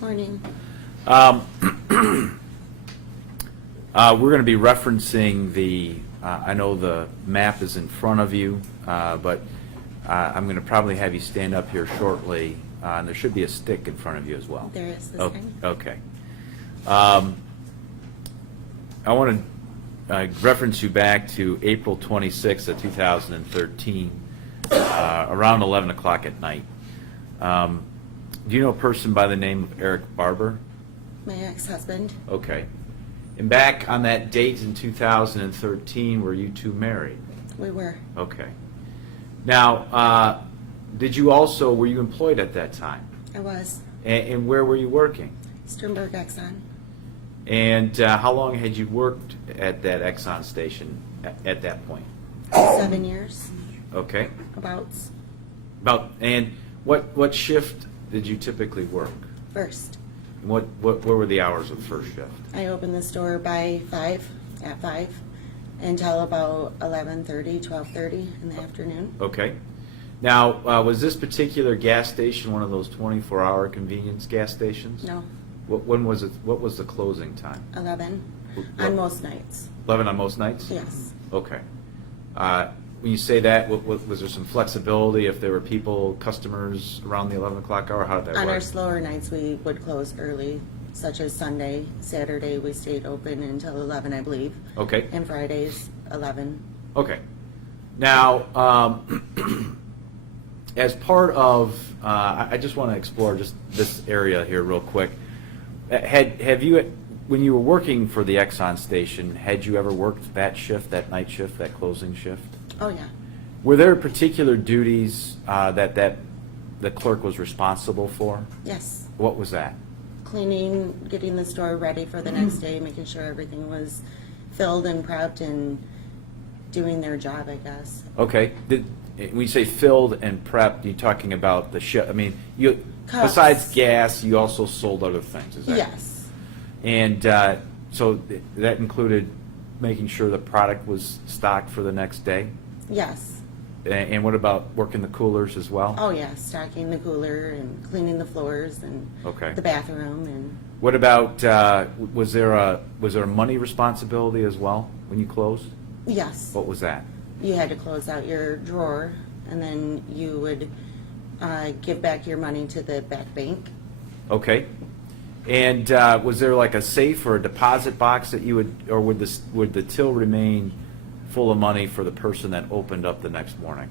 Morning. We're going to be referencing the, I know the map is in front of you, but I'm going to probably have you stand up here shortly, and there should be a stick in front of you as well. There is this Okay. thing. Okay. I want to reference you back to April 26th of 2013, around 11 o'clock at night. Do you know a person by the name of Eric Barber? My ex-husband. Okay. And back on that date in 2013, were you two married? We were. Okay. Now, were you employed at that time? I was. And where were you working? Sternberg Exxon. And how long had you worked at that Exxon station at that point? 7 years. Okay. And what shift did you typically work? first. And what were the hours of first shift? I opened the store at 5, until about 11:30, 12:30 in the afternoon. Okay. Now, was this particular gas station one of those 24-hour convenience gas stations? No, When was it? What was the closing time? 11 What- on most nights. 11 on most nights? Yes. Okay. When you say that, was there some flexibility if there were customers around the 11 o'clock hour? How did that work? On our slower nights, we would close early, such as Sunday. Saturday, we stayed open until 11, I believe. Okay. And Fridays, 11. Okay. Now, as part of, I just want to explore just this area here real quick. Have you, when you were working for the Exxon station, had you ever worked that shift, that night shift, that closing shift? Oh, yeah. Were there particular duties that the clerk was responsible for? Yes. What was that? Cleaning, getting the store ready for the next day, making sure everything was filled and prepped and doing their job, I guess. Okay. When you say filled and prepped, you talking about the shift? I mean, Cups. besides gas, you also sold other things, is that? Yes. And so that included making sure the product was stocked for the next day? Yes. And what about working the coolers as well? Oh, yeah, stocking the cooler and cleaning the floors and Okay. the bathroom and What about, was there a money responsibility as well when you closed? yes. What was that? You had to close out your drawer and then you would give back your money to the back bank. Okay. And was there like a safe or a deposit box that you would, or would the till remain full of money for the person that opened up the next morning?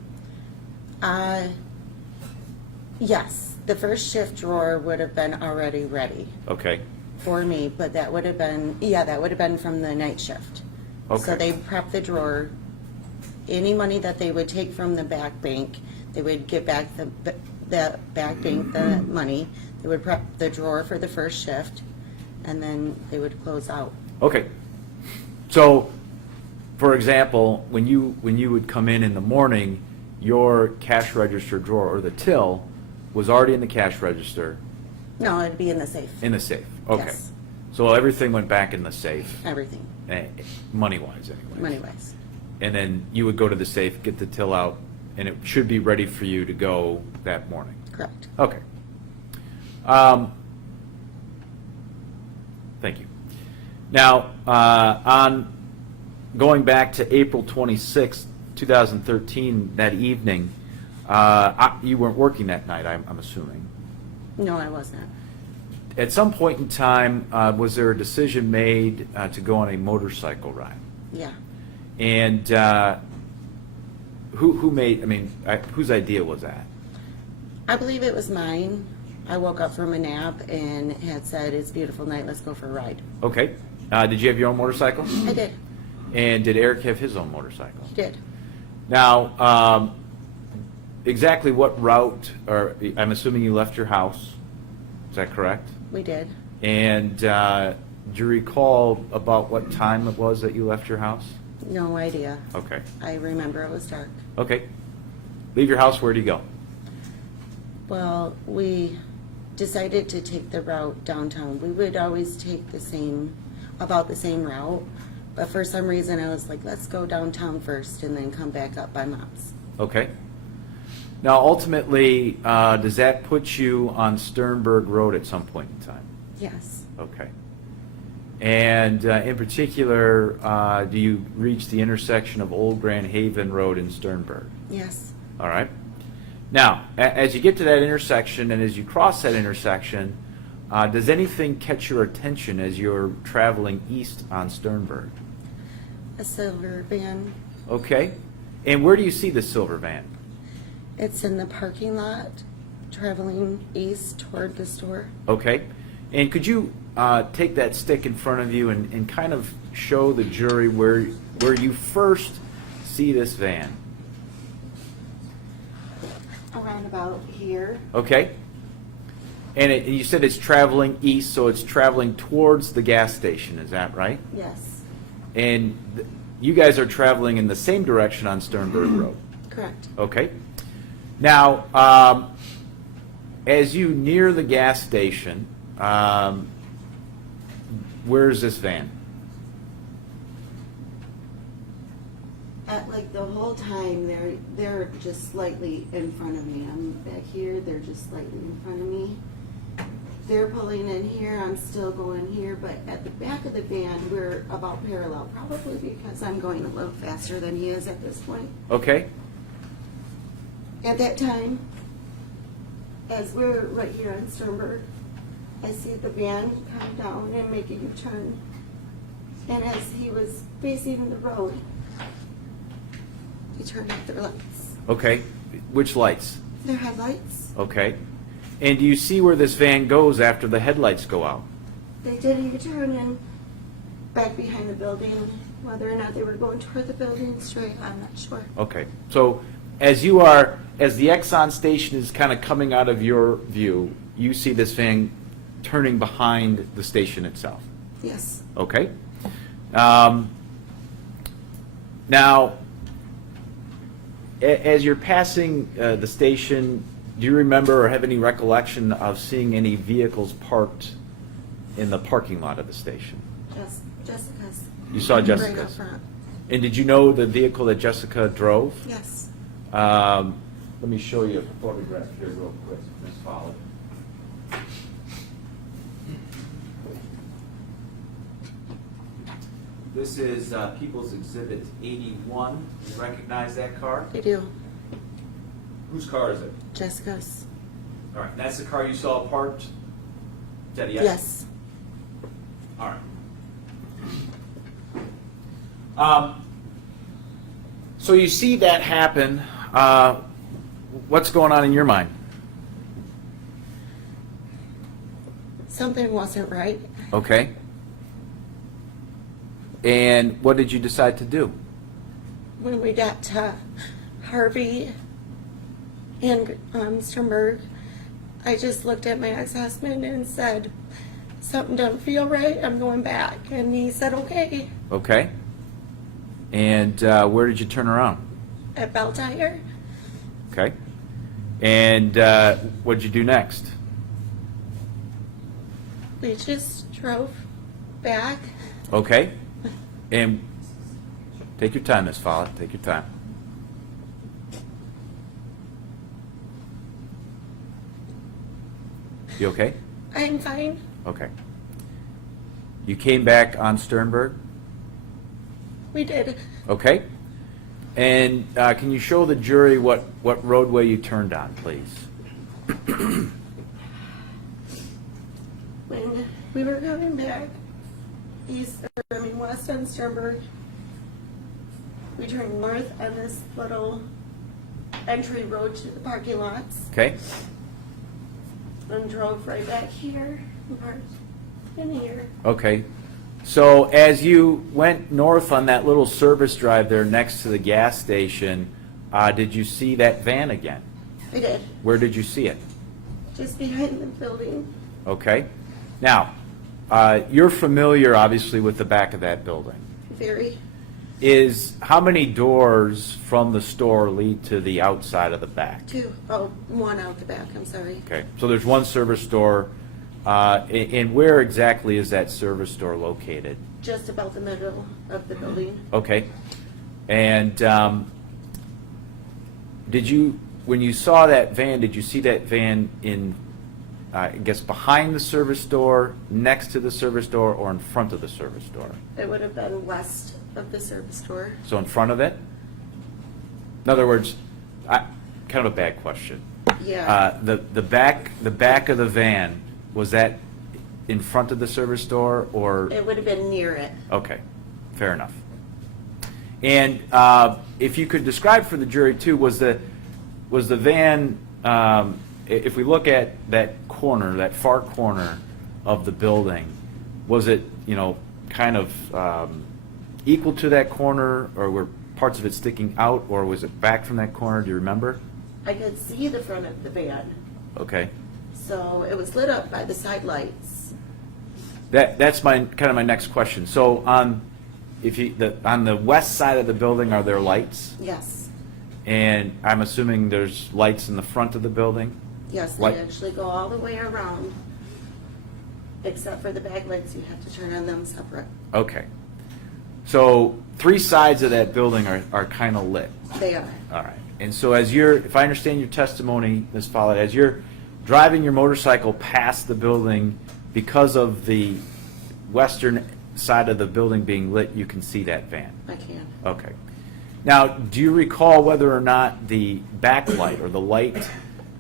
Yes, the first shift drawer would have been already ready Okay. for me, but that would have been from the night shift. Okay. So they prepped the drawer. Any money that they would take from the back bank, they would give back the back bank the money. They would prep the drawer for the first shift, and then they would close out. Okay. So, for example, when you would come in the morning, your cash register drawer or the till was already in the cash register. No, it'd be in the safe. In the safe. Okay. Yes. So everything went back in the safe, Everything, money-wise anyway. money-wise. And then you would go to the safe, get the till out, and it should be ready for you to go that morning. Correct. Okay. Thank you. Now, on going back to April 26th, 2013, that evening, you weren't working that night, I'm assuming. No, I wasn't. At some point in time, was there a decision made to go on a motorcycle ride? Yeah. And whose idea was that? I believe it was mine. I woke up from a nap and had said, "It's a beautiful night, let's go for a ride." Okay. Did you have your own motorcycle? I did. And did Eric have his own motorcycle? He did. Now, exactly what route, or I'm assuming you left your house, is that correct? We did. And do you recall about what time it was that you left your house? No idea. Okay. I remember it was dark. Okay. Leave your house, where do you go? Well, we decided to take the route downtown. We would always take about the same route, but for some reason I was like, let's go downtown first and then come back up by Mom's. Okay. Now, ultimately, does that put you on Sternberg Road at some point in time? Yes. Okay. And in particular, do you reach the intersection of Old Grand Haven Road and Sternberg? Yes. All right. Now, as you get to that intersection and as you cross that intersection, does anything catch your attention as you're traveling east on Sternberg? A silver van. Okay. And where do you see the silver van? It's in the parking lot, traveling east toward the store. Okay. And could you take that stick in front of you and kind of show the jury where you first see this van? Around about here. Okay. And you said it's traveling east, so it's traveling towards the gas station, is that right? Yes. And you guys are traveling in the same direction on Sternberg Road? Correct. Okay. Now, as you near the gas station, where's this van? Like the whole time, they're just slightly in front of me. I'm back here, they're just slightly in front of me. They're pulling in here, I'm still going here, but at the back of the van, we're about parallel, probably because I'm going a little faster than he is at this point. Okay. At that time, as we're right here on Sternberg, I see the van come down and make a U-turn. And as he was facing the road, he turned off their lights. Okay. Which lights? Their headlights. Okay. And do you see where this van goes after the headlights go out? They did a U-turn and back behind the building. Whether or not they were going toward the building straight, I'm not sure. Okay. So as the Exxon station is kind of coming out of your view, you see this van turning behind the station itself. Yes. Okay. Now, as you're passing the station, do you remember or have any recollection of seeing any vehicles parked in the parking lot of the station? Jessica's. You saw Right up Jessica's. front. And did you know the vehicle that Jessica drove? Yes. Let me show you a photograph here real quick, Ms. Follett. This is People's Exhibit 81. You recognize that car? I do. Whose car is it? Jessica's. All right, and that's the car you saw parked? Is that a yes? Yes. All right. So you see that happen. What's going on in your mind? Something wasn't right. Okay. And what did you decide to do? When we got to Harvey and Sternberg, I just looked at my ex-husband and said, something doesn't feel right, I'm going back. And he said, okay. Okay. And where did you turn around? At Bell Tire. Okay. And what did you do next? We just drove back. Okay. And take your time, Miss Follett. Take your time. You okay? I'm fine. Okay. You came back on Sternberg? We did. Okay. And can you show the jury what roadway you turned on, please? When we were coming back west on Sternberg, we turned north on this little entry road to the parking lots Okay. and drove right back here and parked in here. Okay. So as you went north on that little service drive there next to the gas station, did you see that van again? I did. Where did you see it? Just behind the building. Okay. Now, you're familiar, obviously, with the back of that building. Very. How many doors from the store lead to the outside of the back? Two. Oh, one out the back, I'm sorry. Okay. So there's one service store. And where exactly is that service store located? Just about the middle of the building. Okay. And did you when you saw that van, did you see that van in, I guess, behind the service door, next to the service door, or in front of the service door? It would have been west of the service door. So in front of it? In other words, kind of a bad question. Yeah. The back of the van, was that in front of the service door, or? It would have been near it. Okay, fair enough. And if you could describe for the jury too, was the van, if we look at that corner, that far corner of the building, was it, kind of equal to that corner, or were parts of it sticking out, or was it back from that corner? Do you remember? I could see the front of the van, Okay. so it was lit up by the side lights. That's kind of my next question. So on the west side of the building, are there lights? Yes. And I'm assuming there's lights in the front of the building? Yes, they actually go all the way around, except for the back lights. You have to turn on them separate. Okay. So 3 sides of that building are kind of lit. They are. All right. And so if I understand your testimony, Ms. Follett, as you're driving your motorcycle past the building, because of the western side of the building being lit, you can see that van? I can. Okay. Now, do you recall whether or not the backlight or the light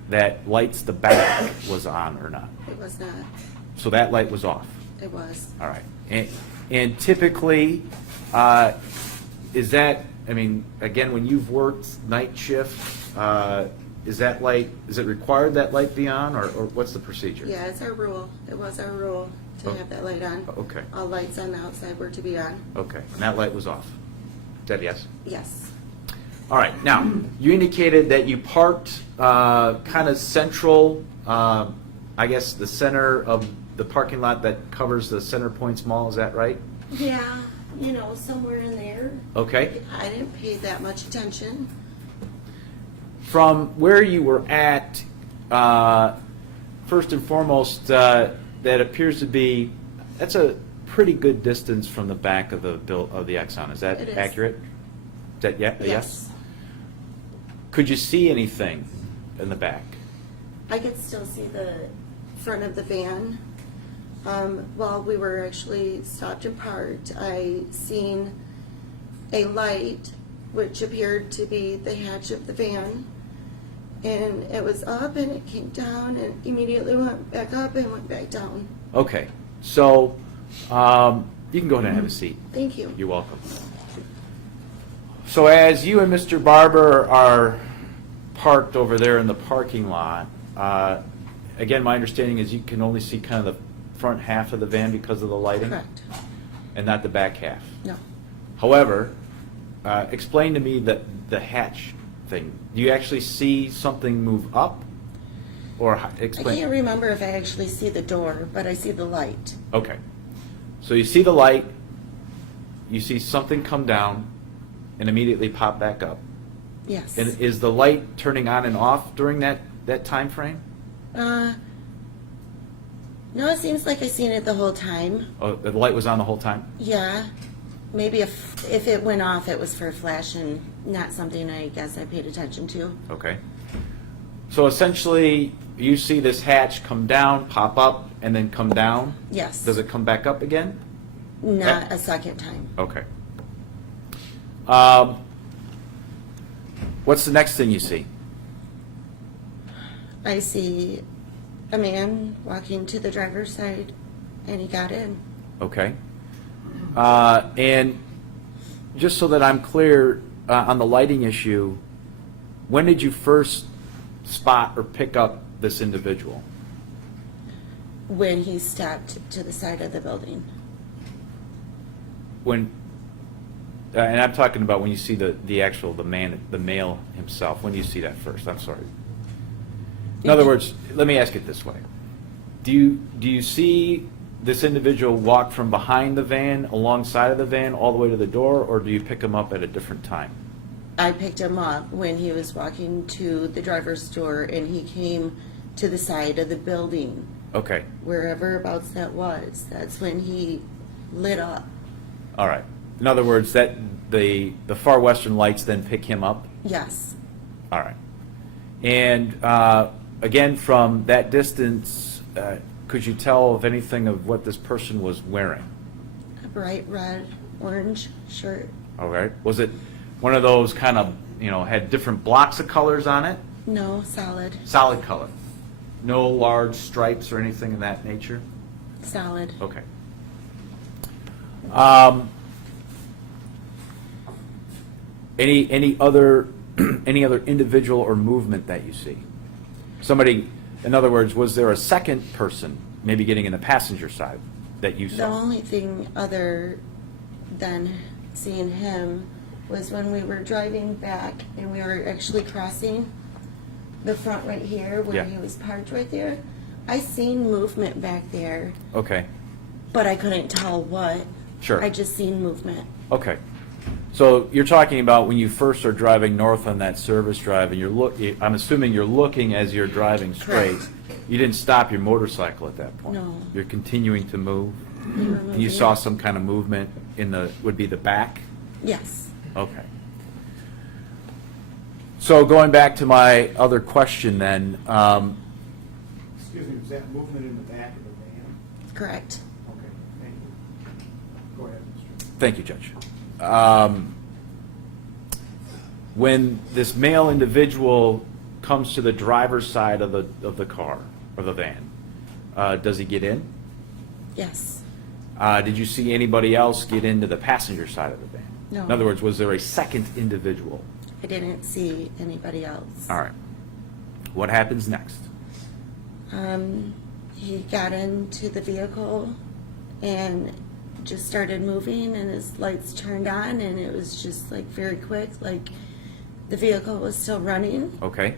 that lights the back was on or not? It was not. So that light was off? It was. All right. And typically, is that, again, when you've worked night shift, is it required that light be on, or what's the procedure? Yeah, it's our rule. It was our rule to have that light on. Okay. All lights on the outside were to be on. Okay. And that light was off? Is that yes? Yes. All right. Now, you indicated that you parked kind of central, I guess the center of the parking lot that covers the Center Points Mall. Is that right? Yeah, somewhere in there. Okay. I didn't pay that much attention. From where you were at, first and foremost, that appears to be, that's a pretty good distance from the back of the Exxon. Is that It is. accurate? Is that yes? Yes. Could you see anything in the back? I could still see the front of the van. While we were actually stopped and parked, I seen a light which appeared to be the hatch of the van, and it was up and it came down and immediately went back up and went back down. Okay, so you can go ahead and have a seat. Thank you. You're welcome. So as you and Mr. Barber are parked over there in the parking lot, again, my understanding is you can only see kind of the front half of the van because of the lighting? Correct. And not the back half? No. However, explain to me the hatch thing. Do you actually see something move up? Or explain. I can't remember if I actually see the door, but I see the light. Okay. So you see the light, you see something come down and immediately pop back up. Yes. And is the light turning on and off during that time frame? No, it seems like I seen it the whole time. Oh, the light was on the whole time? Yeah. Maybe if it went off, it was for a flash and not something I guess I paid attention to. Okay. So essentially, you see this hatch come down, pop up, and then come down? Yes. Does it come back up again? Not a second time. Okay. What's the next thing you see? I see a man walking to the driver's side, and he got in. Okay. And just so that I'm clear on the lighting issue, when did you first spot or pick up this individual? When he stepped to the side of the building. When, and I'm talking about when you see the male himself. When do you see that first? I'm sorry. In other words, let me ask it this way: Do you see this individual walk from behind the van, alongside of the van, all the way to the door, or do you pick him up at a different time? I picked him up when he was walking to the driver's door, and he came to the side of the building. Okay. Wherever abouts that was. That's when he lit up. All right. In other words, that the far western lights then pick him up? Yes. All right. And again, from that distance, could you tell of anything of what this person was wearing? A bright red, orange shirt. All right. Was it one of those kind of, had different blocks of colors on it? No, solid. Solid color. No large stripes or anything of that nature? Solid. Okay. Any other individual or movement that you see? Somebody, in other words, was there a second person maybe getting in the passenger side that you The saw? only thing other than seeing him was when we were driving back and we were actually crossing the front right here where Yeah. he was parked right there. I seen movement back there, Okay. but I couldn't tell what. Sure. I just seen movement. Okay. So you're talking about when you first are driving north on that service drive, and I'm assuming you're looking as you're driving straight. Correct. You didn't stop your motorcycle at that point? No. You're continuing to move? We were And you moving. saw some kind of movement would be the back? Yes. Okay. So going back to my other question then, Excuse me, was that movement in the back of the van? Correct. Okay, thank you. Go ahead, Mr. thank you, Judge. When this male individual comes to the driver's side of the car, or the van, does he get in? Yes. Did you see anybody else get into the passenger side of the van? No. In other words, was there a second individual? I didn't see anybody else. All right. What happens next? He got into the vehicle and just started moving and his lights turned on and it was just like very quick, like the vehicle was still running. Okay.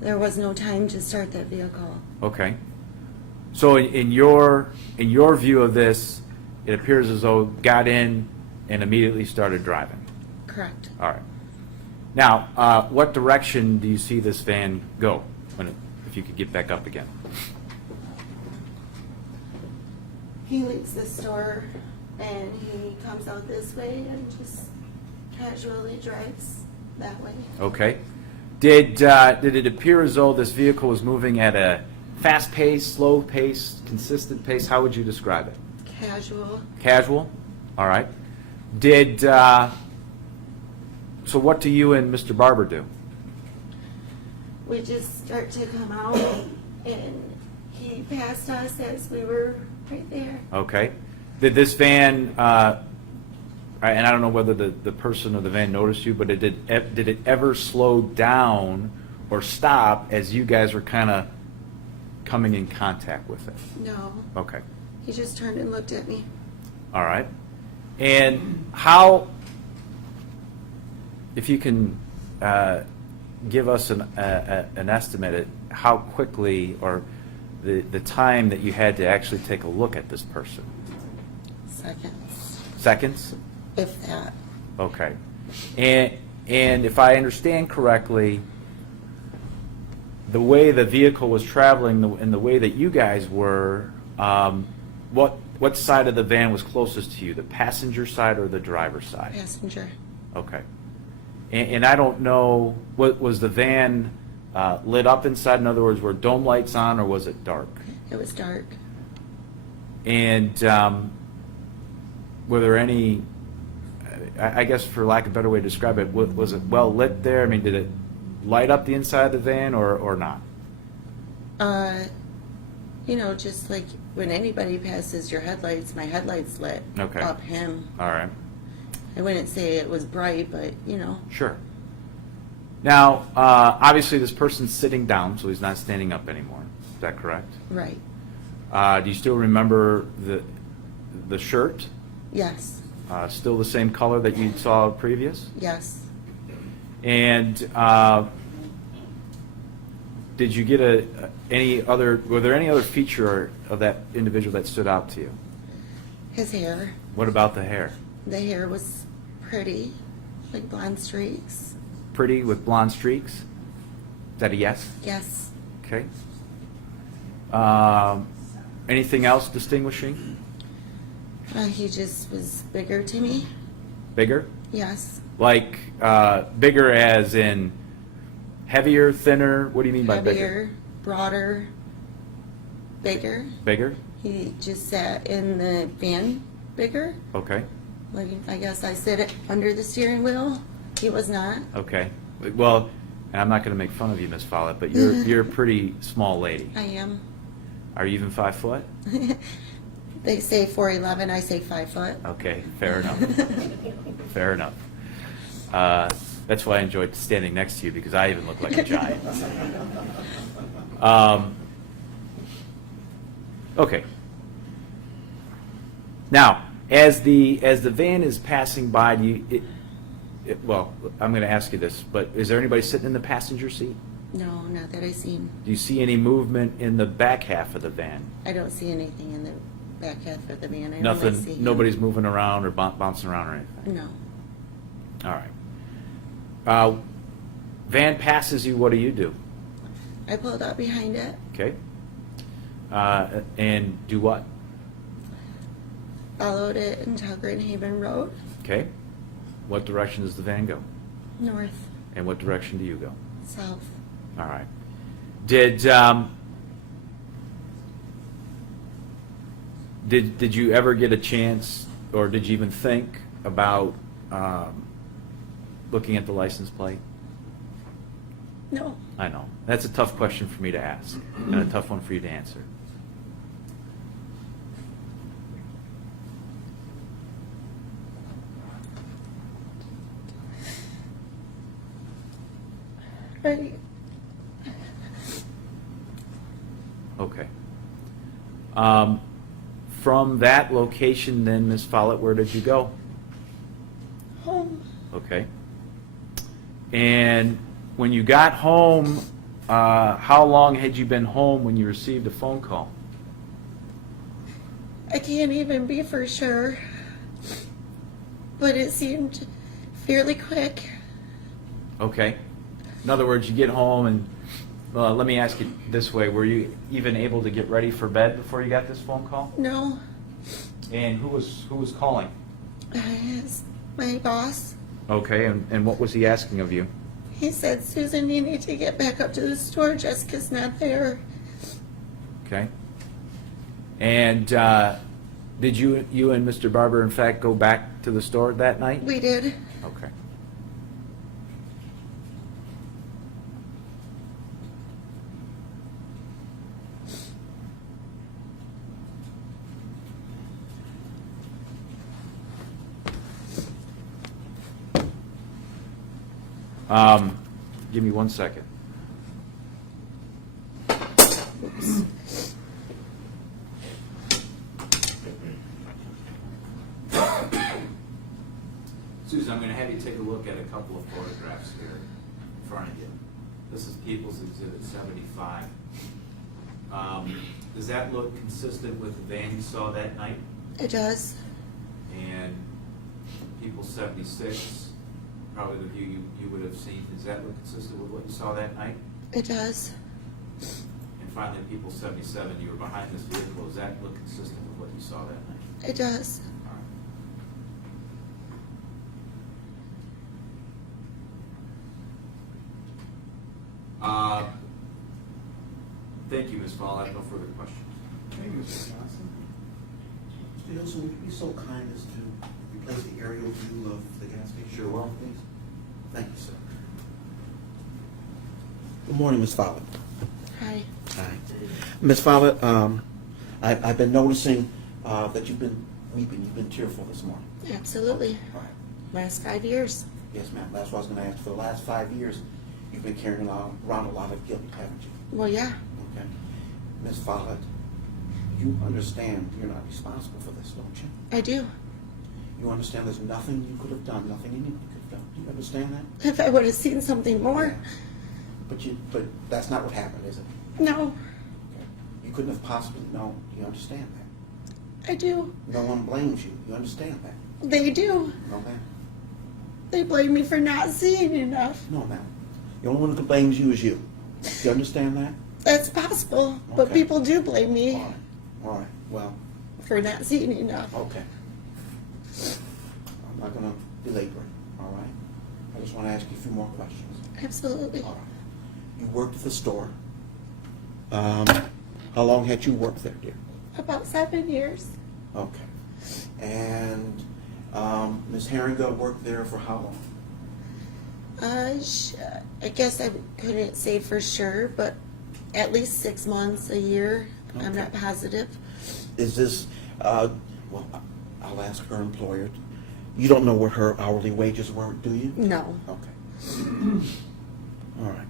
There was no time to start that vehicle. Okay. So in your view of this, it appears as though got in and immediately started driving. Correct. All right. Now, what direction do you see this van go? If you could get back up again. He leaves the store and he comes out this way and just casually drives that way. Okay. Did it appear as though this vehicle was moving at a fast pace, slow pace, consistent pace? How would you describe it? Casual. Casual? All right. So what do you and Mr. Barber do? We just start to come out and he passed us as we were right there. Okay. Did this van, and I don't know whether the person of the van noticed you, but did it ever slow down or stop as you guys were kind of coming in contact with it? No. Okay. He just turned and looked at me. All right. And how, if you can give us an estimate at how quickly or the time that you had to actually take a look at this person? Seconds. Seconds? If that. Okay. And if I understand correctly, the way the vehicle was traveling and the way that you guys were, what side of the van was closest to you, the passenger side or the driver's side? Passenger. Okay. And I don't know, was the van lit up inside? In other words, were dome lights on or was it dark? It was dark. And were there any, I guess for lack of a better way to describe it, was it well lit there? I mean, did it light up the inside of the van or not? Just like when anybody passes your headlights, my headlights lit Okay. up him. All right. I wouldn't say it was bright, but Sure. Now, obviously this person's sitting down, so he's not standing up anymore. Is that correct? right. Do you still remember the shirt? Yes. Still the same color that you saw previous? Yes. And did you get were there any other feature of that individual that stood out to you? His hair. What about the hair? The hair was pretty, like blonde streaks. Pretty with blonde streaks? Is that a yes? Yes. Okay. Anything else distinguishing? He just was bigger to me. Bigger? Yes. Like bigger as in Heavier, thinner? What do you mean by bigger? Heavier, broader, bigger. Bigger? He just sat in the van bigger. Okay. Like, I guess I sit under the steering wheel. He was not. Okay. Well, and I'm not going to make fun of you, Miss Follett, but you're a pretty small lady. I am. Are you even 5 foot? They say 4'11", I say 5 foot. Okay, fair enough. Fair enough. That's why I enjoyed standing next to you, because I even look like a giant. Okay. Now, as the van is passing by, do you? Well, I'm going to ask you this, but is there anybody sitting in the passenger seat? No, not that I seen. Do you see any movement in the back half of the van? I don't see anything in the back half of the van. I only see Nothing. him. Nobody's moving around or bouncing around or anything. No. All right. Van passes you. What do? I pulled up behind it. Okay. And do what? Followed it until Grand Haven Road, Okay. What direction does the van go? north, And what direction do you go? south. All right. Did you ever get a chance, or did you even think about looking at the license plate? No. I know. That's a tough question for me to ask, and a tough one for you to answer. Right. Okay. From that location, then, Ms. Follett, where did you go? Home. Okay. And when you got home, how long had you been home when you received a phone call? I can't even be for sure, but it seemed fairly quick. Okay. In other words, you get home and, let me ask you this way, were you even able to get ready for bed before you got this phone call? No. And who was calling? It's my boss. Okay, and what was he asking of you? He said, Susan, you need to get back up to the store. Jessica's not there. Okay. And did you and Mr. Barber, in fact, go back to the store that night? We did. Okay. Give me 1 second. Susan, I'm going to have you take a look at a couple of photographs here in front of you. This is People's Exhibit 75. Does that look consistent with the van you saw that night? It does. And People's 76, probably the view you would have seen, does that look consistent with what you saw that night? It does. And finally, People's 77, you were behind this vehicle, does that look consistent with what you saw that night? It does. All right. Thank you, Ms. Fall. I have no further questions. Thank you, Mr. Johnson. Mr. Hilson, would you be so kind as to replace the aerial view of the gas station? Sure will. Please. Thank you, sir. Good morning, Ms. Follett. Hi. Hi. Ms. Follett, I've been noticing that you've been weeping, you've been tearful this morning. Absolutely. All right. Last 5 years. Yes, ma'am. That's what I was going to ask. For the last 5 years, you've been carrying around a lot of guilt, haven't you? Well, yeah. Okay. Ms. Follett, you understand you're not responsible for this, don't you? I do. You understand there's nothing you could have done, nothing anybody could have done. Do you understand that? If I would have seen something more. But that's not what happened, is it? No, Okay. You couldn't have possibly known. Do you understand that? I do. No one blames you. You understand that? They do. No, ma'am. They blame me for not seeing enough. No, ma'am. The only one who blames you is you. Do you understand that? That's possible, but Okay. people do blame All me right. All right. Well, for not seeing enough. okay. I'm not going to belabor it. All right. I just want to ask you a few more questions. Absolutely. All right. you worked at the store. How long had you worked there, dear? About 7 years. Okay. And Ms. Heeringa worked there for how long? I guess I couldn't say for sure, but at least 6 months, a year. I'm Okay. not positive. Is this, well, I'll ask her employer. You don't know what her hourly wages were, do you? No. Okay. All right.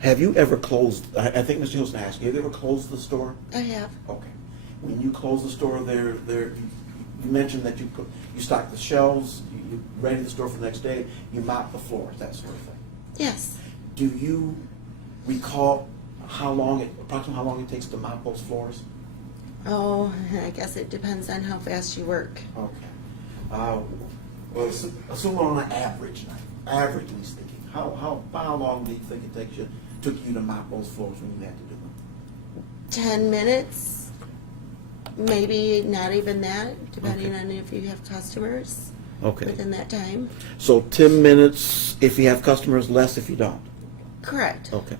Have you ever closed, I think Mr. Hilson asked you, have you ever closed the store? I have. Okay. When you close the store there, you mentioned that you stock the shelves, you ready the store for the next day, you mop the floors, that sort of thing. Yes. Do you recall approximately how long it takes to mop those floors? Oh, I guess it depends on how fast you work. Okay. Well, assume on an average night, averagely speaking, how long do you think it took you to mop those floors when you had to do them? 10 minutes, maybe not even that, depending Okay. on if you have customers Okay. within that time. So 10 minutes if you have customers, less if you don't? Correct. Okay.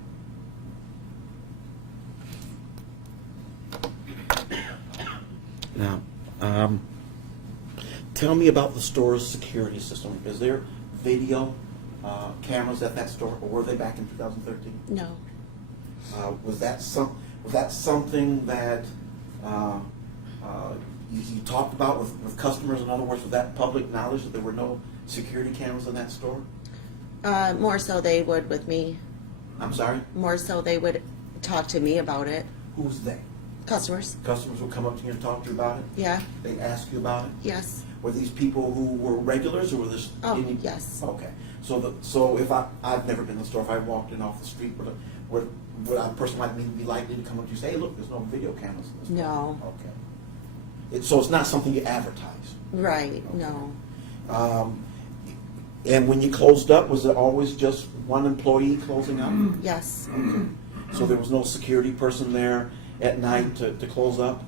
Now, tell me about the store's security system. Is there video cameras at that store, or were they back in 2013? No. Was that something that you talked about with customers? In other words, was that public knowledge that there were no security cameras in that store? More so they would with me. I'm sorry? More so they would talk to me about it. Who's they? Customers. Customers would come up to you and talk to you about it? Yeah. They'd ask you about it? Yes. Were these people who were regulars, or were this? Oh, yes. Okay. So if I've never been in the store, if I walked in off the street, would a person like me be likely to come up to you and say, hey, look, there's no video cameras in this store? No. Okay. So it's not something you advertise? Right. Okay. No. And when you closed up, was it always just one employee closing up? Yes. Okay. So there was no security person there at night to close up?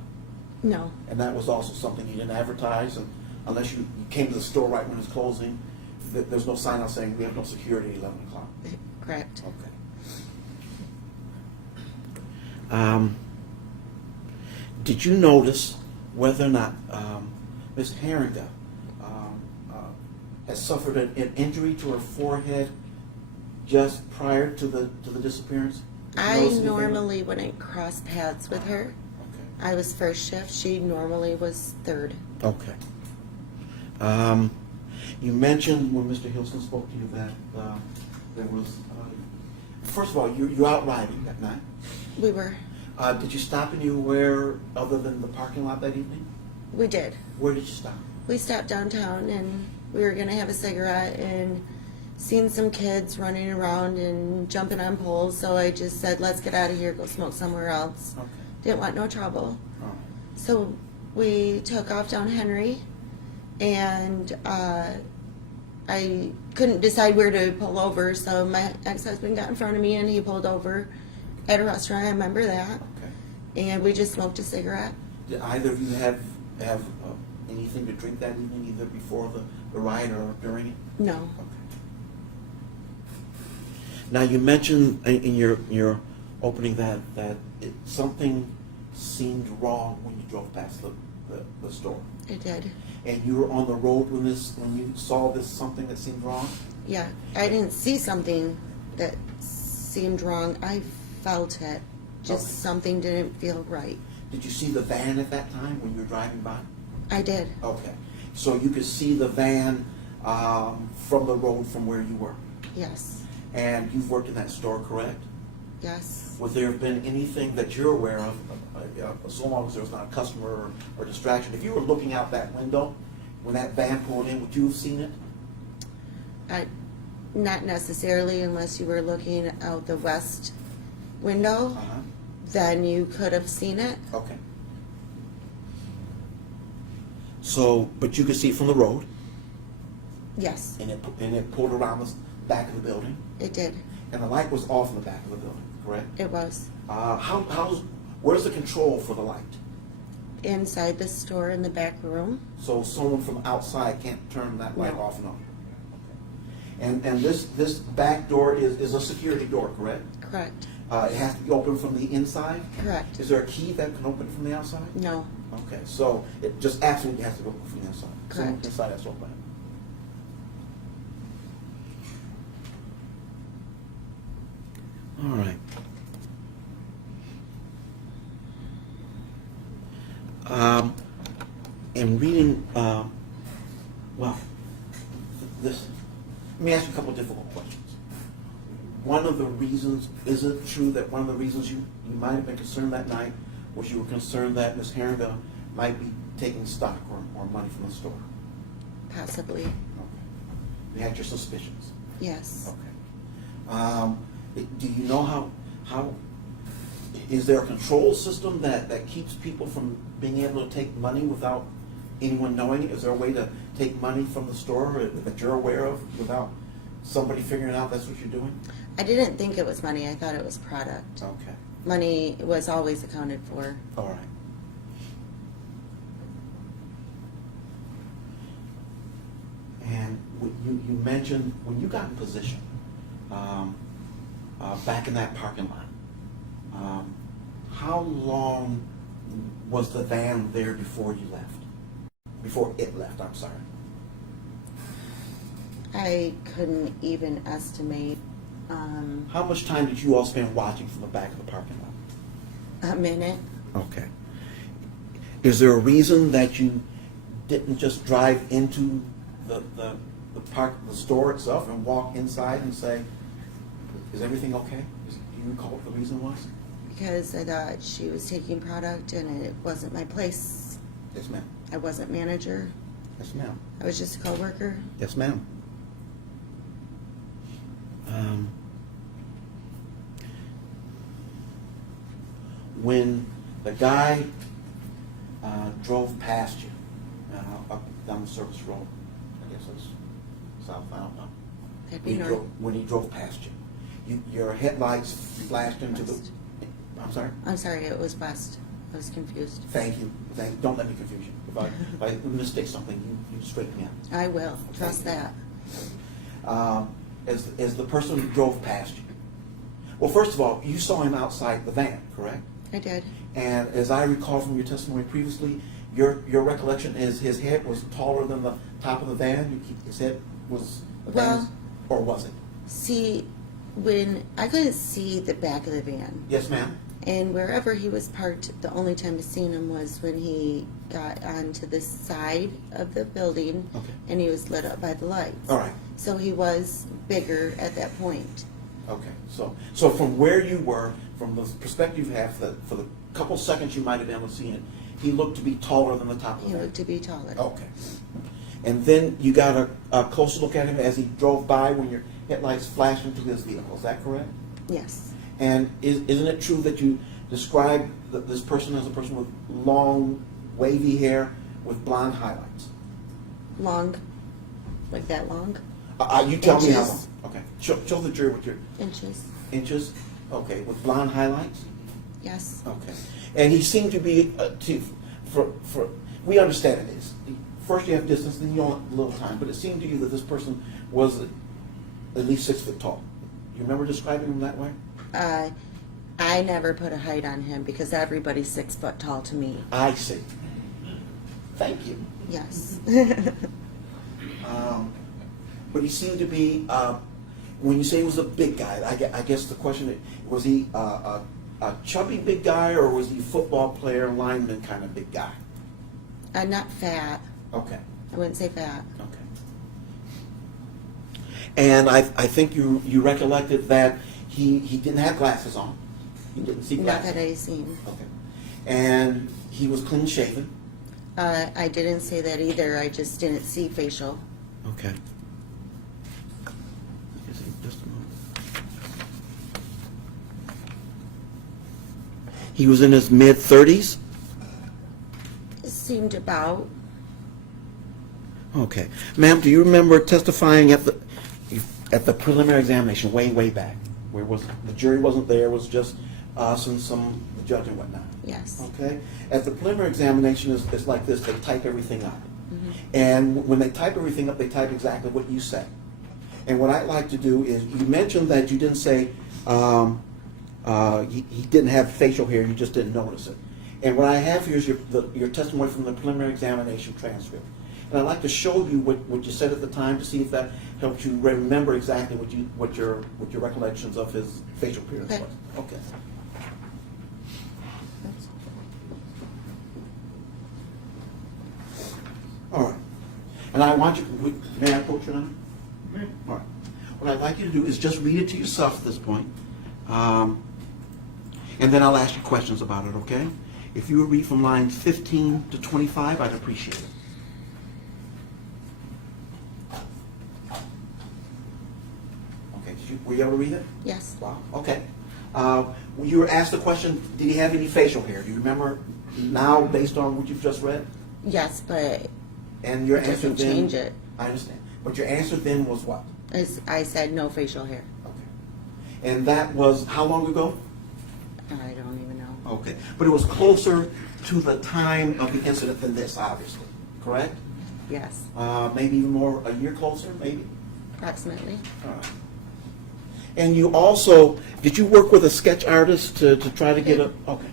No. And that was also something you didn't advertise, and unless you came to the store right when it was closing, there's no sign out saying we have no security at 11 o'clock. Correct. Okay. Did you notice whether or not Ms. Heeringa has suffered an injury to her forehead just prior to the disappearance? Did you I notice anything? normally wouldn't cross paths with her. Okay. I was first shift. She normally was third. Okay. You mentioned when Mr. Hilson spoke to you that there was, first of all, you're out riding that night. We were. Did you stop anywhere other than the parking lot that evening? We did. Where did you stop? We stopped downtown and we were going to have a cigarette and seen some kids running around and jumping on poles. So I just said, let's get out of here, go smoke somewhere else. Okay. Didn't want no trouble. All right. So we took off down Henry, and I couldn't decide where to pull over, so my ex-husband got in front of me and he pulled over at a restaurant. I remember that. Okay. And we just smoked a cigarette. Did either of you have anything to drink that evening, either before the ride or during it? No. Okay. Now you mentioned in your opening that something seemed wrong when you drove past the store. It did. And you were on the road when you saw something that seemed wrong? Yeah. I didn't see something that seemed wrong. I felt it. Just Okay. something didn't feel right. Did you see the van at that time when you were driving by? I did. Okay. So you could see the van from the road from where you were? Yes. And you've worked in that store, correct? Yes. Would there have been anything that you're aware of, so long as there was not a customer or distraction? If you were looking out that window when that van pulled in, would you have seen it? Not necessarily, unless you were looking out the west window. Uh-huh. Then you could have seen it. Okay. So, but you could see it from the road, Yes, and it pulled around the back of the building, it did. and the light was off in the back of the building, correct? It was Where's the control for the light? inside the store in the back room. So someone from outside can't turn that light No. off and on. Okay. And this back door is a security door, correct? Correct. It has to be open from the inside? Correct. Is there a key that can open it from the outside? No. Okay, so it just absolutely has to go from the inside. Someone Correct. inside has to open it. All right. In reading, well, this, let me ask you a couple of difficult questions. One of the reasons, is it true that one of the reasons you might have been concerned that night was you were concerned that Ms. Heeringa might be taking stock or money from the store? Possibly. Okay. You had your suspicions? Yes. Okay. Do you know how, is there a control system that keeps people from being able to take money without anyone knowing it? Is there a way to take money from the store that you're aware of without somebody figuring out that's what you're doing? I didn't think it was money. I thought it was product. Okay. Money was always accounted for. All right. And you mentioned when you got in position back in that parking lot, how long was the van there before you left? Before it left, I'm sorry. I couldn't even estimate How much time did you all spend watching from the back of the parking lot? a minute. Okay. Is there a reason that you didn't just drive into the store itself and walk inside and say, is everything okay? Do you recall what the reason was? Because I thought she was taking product and it wasn't my place. Yes, ma'am. I wasn't manager. Yes, ma'am. I was just a coworker. Yes, ma'am. When the guy drove past you up down the service road, I guess it's south, I don't know. That'd be north. When he drove past you, your headlights flashed into the. West. I'm sorry. I'm sorry, it was west. I was confused. Thank you. Don't let me confuse you. If I mistake something, you straighten me out. I will. Trust that. As the person who drove past you. Well, first of all, you saw him outside the van, correct? I did. And as I recall from your testimony previously, your recollection is his head was taller than the top of the van. His head was the van's, or was it? See, when I couldn't see the back of the van, Yes, ma'am. and wherever he was parked, the only time I seen him was when he got onto the side of the building, Okay. and he was lit up by the lights. All right. So he was bigger at that point. Okay. So from where you were, from the perspective you have, for the couple seconds you might have been able to see it, he looked to be taller than the top of the He van. looked to be taller. Okay. And then you got a closer look at him as he drove by when your headlights flashed into his vehicle. Is that correct? Yes. And isn't it true that you describe this person as a person with long, wavy hair with blonde highlights? Long? Like that long? You tell me how long. Inches. Okay. Show the jury what your Inches. inches. Okay. With blonde highlights. Yes. Okay. And he seemed to be we understand it is. First you have distance, then you want a little time. But it seemed to you that this person was at least 6 foot tall. You remember describing him that way? I never put a height on him because everybody's 6 foot tall to me. I see. Thank you. Yes. But he seemed to be, when you say he was a big guy, I guess the question is, was he a chubby big guy or was he a football player, lineman kind of big guy? Not fat. Okay. I wouldn't say fat. Okay. And I think you recollected that he didn't have glasses on. He didn't see Not glasses. that I seen. Okay. And he was clean shaven. I didn't say that either. I just didn't see facial. Okay. Just a moment. He was in his mid-30s? It seemed about. Okay. Ma'am, do you remember testifying at the preliminary examination way back? Where the jury wasn't there, it was just us and the judge and whatnot? Yes. Okay? At the preliminary examination, it's like this, they type everything up. Mm-hmm. And when they type everything up, they type exactly what you say. And what I'd like to do is, you mentioned that you didn't say he didn't have facial hair, you just didn't notice it. And what I have here is your testimony from the preliminary examination transcript. And I'd like to show you what you said at the time to see if that helps you remember exactly what your recollections of his facial appearance Okay. was. Okay. All right. And I want you, may I quote your name? All right. What I'd like you to do is just read it to yourself at this point. And then I'll ask you questions about it, okay? If you would read from lines 15 to 25, I'd appreciate it. Okay, were you able to read it? Yes. Wow, okay. When you were asked the question, did he have any facial hair? Do you remember now, based on what you've just read? Yes, but And your it answer doesn't then? change it. I understand. But your answer then was what? I said no facial hair. Okay. And that was how long ago? I don't even know. Okay. But it was closer to the time of the incident than this, obviously, correct? Yes, Maybe even more, a year closer, maybe? approximately. All right. And you also, did you work with a sketch artist to try to get a, okay.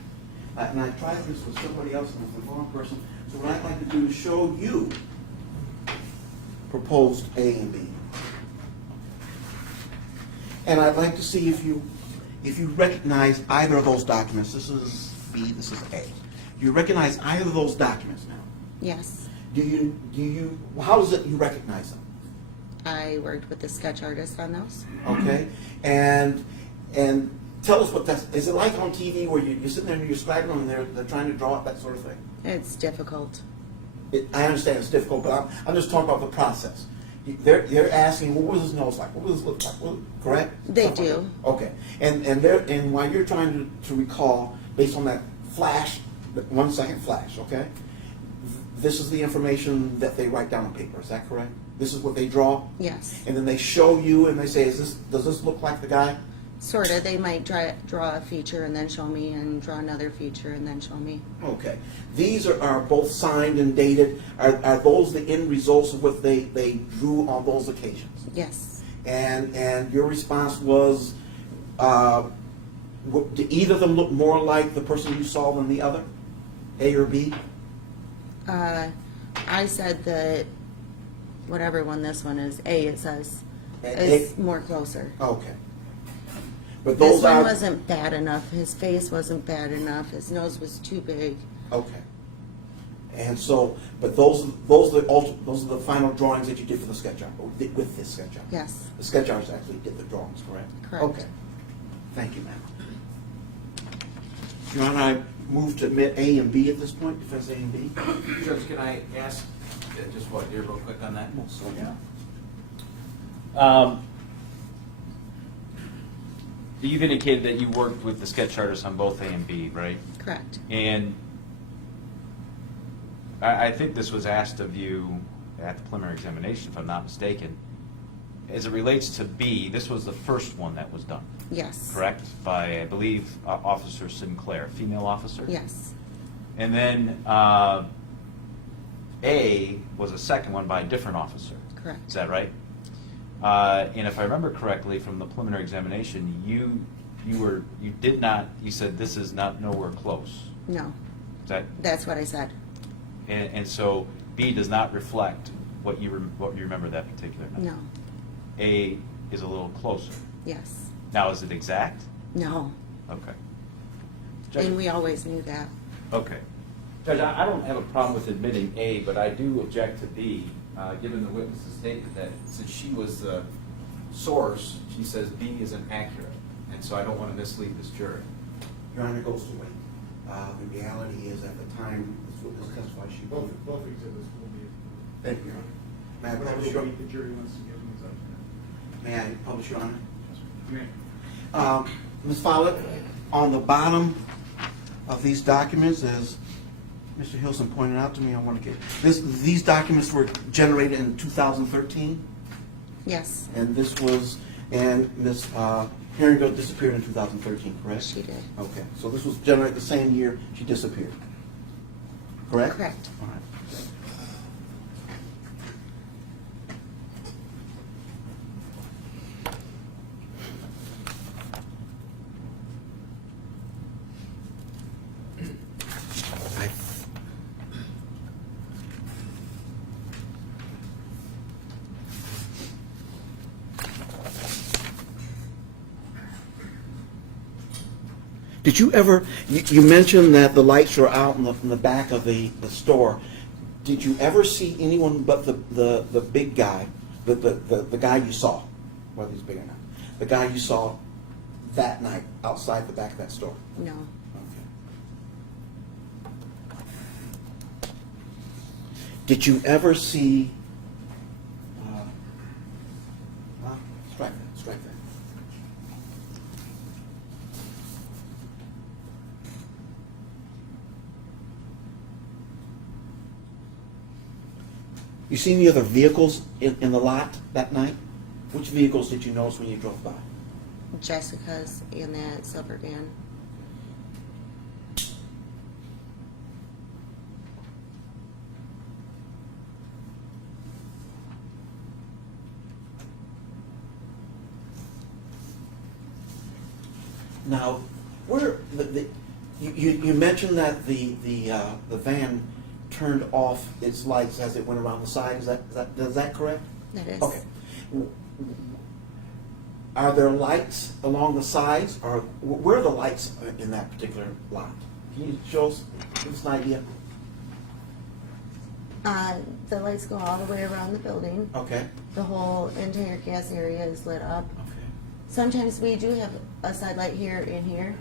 And I tried this with somebody else, and it was the wrong person. So what I'd like to do is show you proposed A and B. And I'd like to see if you recognize either of those documents. This is B, this is A. Do you recognize either of those documents now? Yes, Do you, how is it you recognize them? I worked with the sketch artist on those. Okay, and tell us what that's, is it like on TV where you're sitting there and you're scribing them and they're trying to draw it, that sort of thing? It's difficult. I understand it's difficult, but I'm just talking about the process. They're asking, well, what was his nose like? What was his lip like? Correct? They Something like do. that. Okay, and while you're trying to recall, based on that flash, that 1 second flash, okay? This is the information that they write down on paper, is that correct? This is what they draw? Yes, And then they show you and they say, does this look like the guy? sort of. They might draw a feature and then show me, and draw another feature and then show me. Okay. These are both signed and dated. Are those the end results of what they drew on those occasions? Yes, And your response was, did either of them look more like the person you saw than the other? A or B? I said that whatever one this one is, A it says, A- is more closer. Okay. But This those one are... wasn't bad enough. His face wasn't bad enough. His nose was too big. Okay. And so, but those are the final drawings that you did for the sketch art, or did with this sketch art? Yes, The sketch artist actually did the drawings, correct? Correct. Okay. Thank you, ma'am. Your Honor, I move to admit A and B at this point, defense A and B. Judge, can I ask just what, here real quick on that? So, yeah. You've indicated that you worked with the sketch artist on both A and B, right? correct. And I think this was asked of you at the preliminary examination, if I'm not mistaken. As it relates to B, this was the first one that was done, Yes. correct? By, I believe, Officer Sinclair, female officer? Yes, And then A was a second one by a different officer. correct. Is that right? And if I remember correctly from the preliminary examination, you said this is not nowhere close. No, Is that, that's what I said. and so B does not reflect what you remember that particular night? No, A is a little closer. yes, Now, is it exact? no. Okay. And we always knew that. Okay. Judge, I don't have a problem with admitting A, but I do object to B, given the witness's statement that since she was the source, she says B is inaccurate, and so I don't want to mislead this jury. Your Honor, goes to wait. The reality is, at the time this witness testified, she Both voted. exhibits will be, Thank you, Your Honor. May I whatever publish your, weight the jury wants to give them is up to them. may I publish, Your Honor? May. Ms. Follett, on the bottom of these documents, as Mr. Hilson pointed out to me, I want to get, these documents were generated in 2013, Yes, and Ms. Heeringa disappeared in 2013, correct? she did. Okay, so this was generated the same year she disappeared, correct? Correct. All right. Did you ever, you mentioned that the lights were out in the back of the store. Did you ever see anyone but the big guy, the guy you saw, whether he's big or not, the guy you saw that night outside the back of that store? No. Okay. Did you ever see, strike that. You see any other vehicles in the lot that night? Which vehicles did you notice when you drove by? Jessica's in that silver van. Now, where you mentioned that the van turned off its lights as it went around the side. Is that correct? That is. Okay. Are there lights along the sides, or where are the lights in that particular lot? Can you show us, give us an idea? The lights go all the way around the building. Okay. The whole entire gas area is lit up. Okay. Sometimes we do have a side light here and here,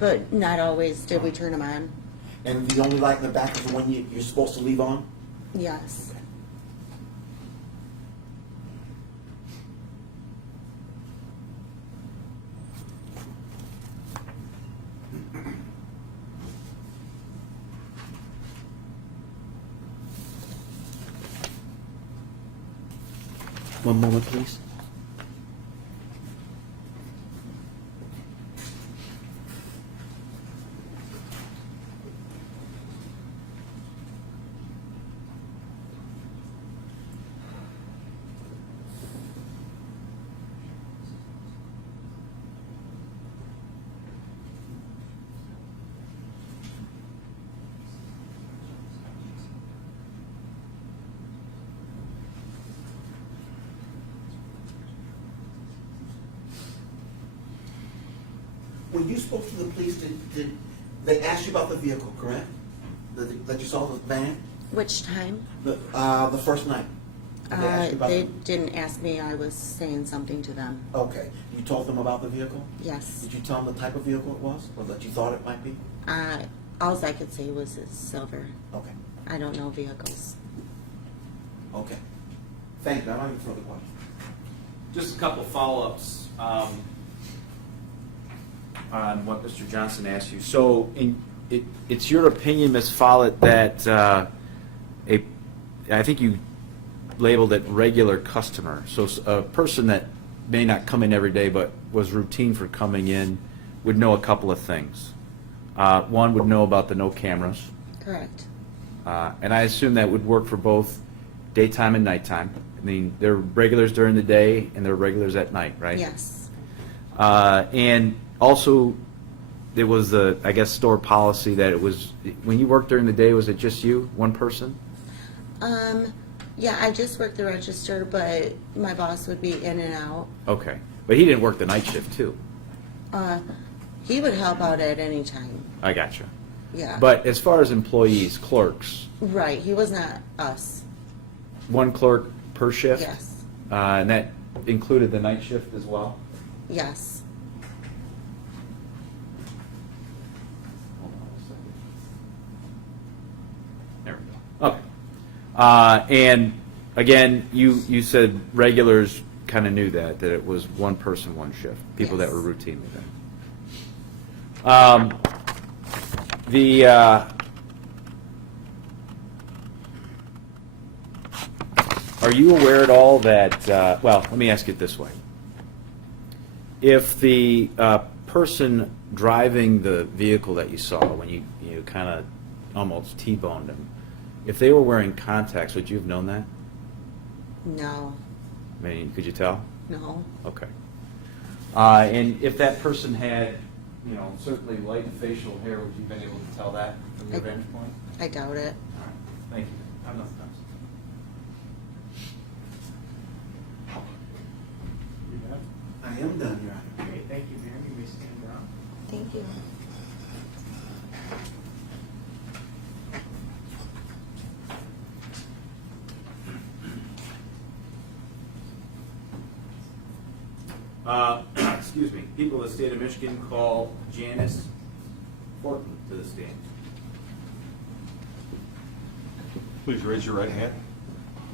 but not always did we turn them on. And the only light in the back is the one you're supposed to leave on? Yes. One moment, please. When you spoke to the police, did they ask you about the vehicle, correct? That you saw the van? Which time? The first night? Did they ask you about They the- didn't ask me. I was saying something to them. Okay. You told them about the vehicle? Yes. Did you tell them the type of vehicle it was, or that you thought it might be? All I could say was it's silver. Okay. I don't know vehicles. Okay. Thank you. I don't have any further questions. Just a couple follow-ups on what Mr. Johnson asked you. So, it's your opinion, Ms. Follett, that I think you labeled it regular customer. So a person that may not come in every day but was routine for coming in would know a couple of things. One would know about the no cameras. Correct. And I assume that would work for both daytime and nighttime. I mean, they're regulars during the day and they're regulars at night, right? Yes. And also, there was the, I guess, store policy that it was, when you worked during the day, was it just you, one person? Yeah, I just worked the register, but my boss would be in and out. Okay. But he didn't work the night shift, too. He would help out at any time. I gotcha. Yeah. But as far as employees, clerks, Right. He was not us. one clerk per shift? Yes. And that included the night shift as well? Yes. Hold on a second. There we go. Okay. And again, you said regulars kind of knew that it was one person, one shift, people that Yes. were routinely there. Are you aware at all that, well, let me ask it this way. If the person driving the vehicle that you saw when you kind of almost T-boned him, if they were wearing contacts, would you have known that? No. I mean, could you tell? No. Okay. And if that person had, certainly light facial hair, would you have been able to tell that from your vantage point? I doubt it. All right. Thank you. I have nothing else. You have? I am done, Your Honor. Okay, thank you, ma'am. You may stand down. Thank you. Excuse me, people of the state of Michigan call Janice Horton to the stand. Please raise your right hand.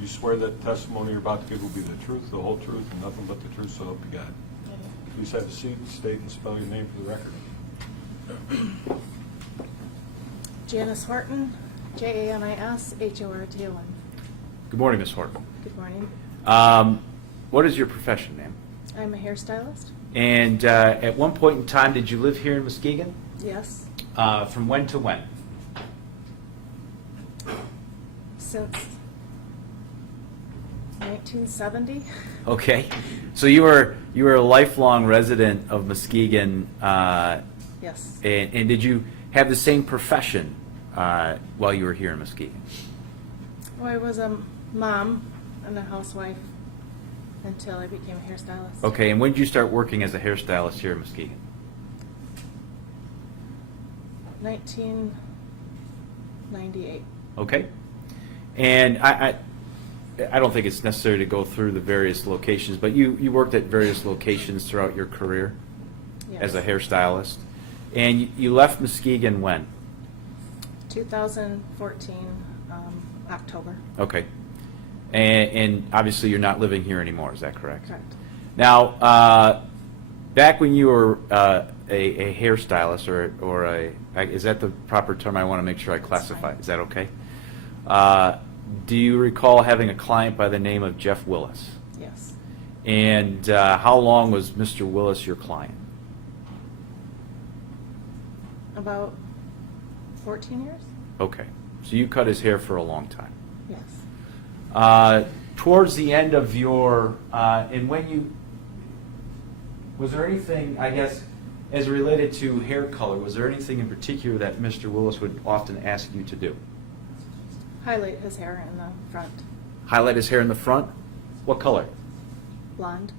You swear that testimony you're about to give will be the truth, the whole truth, and nothing but the truth, so help you God. Please have a seat, state and spell your name for the record. Janice Horton, Janishorton. Good morning, Ms. Horton. Good morning. What is your profession, ma'am? I'm a hairstylist. And at one point in time, did you live here in Muskegon? Yes, From when to when? since 1970. Okay, so you were a lifelong resident of Muskegon, Yes, and did you have the same profession while you were here in Muskegon? well, I was a mom and a housewife until I became a hairstylist. Okay, and when did you start working as a hairstylist here in Muskegon? 1998. Okay, and I don't think it's necessary to go through the various locations, but you worked at various locations throughout your career as a Yes. hairstylist, and you left Muskegon when? 2014, October. Okay, and obviously you're not living here anymore. Is that correct? Correct. Now, back when you were a hairstylist, or is that the proper term? I want to make sure I classify. fine. Is that okay? Do you recall having a client by the name of Jeff Willis? Yes, And how long was Mr. Willis your client? about 14 years. Okay, so you cut his hair for a long time. Yes. Towards the end of your, and when you, was there anything, I guess, as related to hair color, was there anything in particular that Mr. Willis would often ask you to do? Highlight his hair in the front, Highlight his hair in the front? What color? blonde.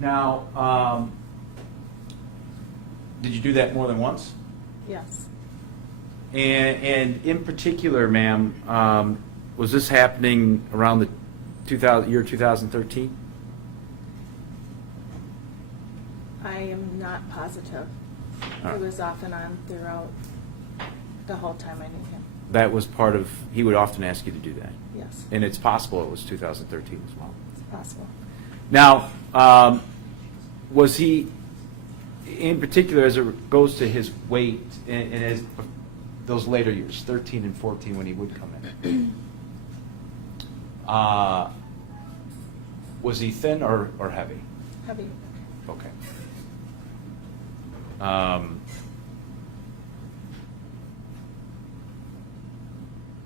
Now, did you do that more than once? Yes. And in particular, ma'am, was this happening around the year 2013? I am not positive. All right. It was off and on throughout the whole time I knew him. That was part of, he would often ask you to do that. Yes, And it's possible it was 2013 as well. it's possible. Now, was he, in particular, as it goes to his weight, and as those later years, 13 and 14, when he would come in, was he thin or heavy? Heavy. Okay.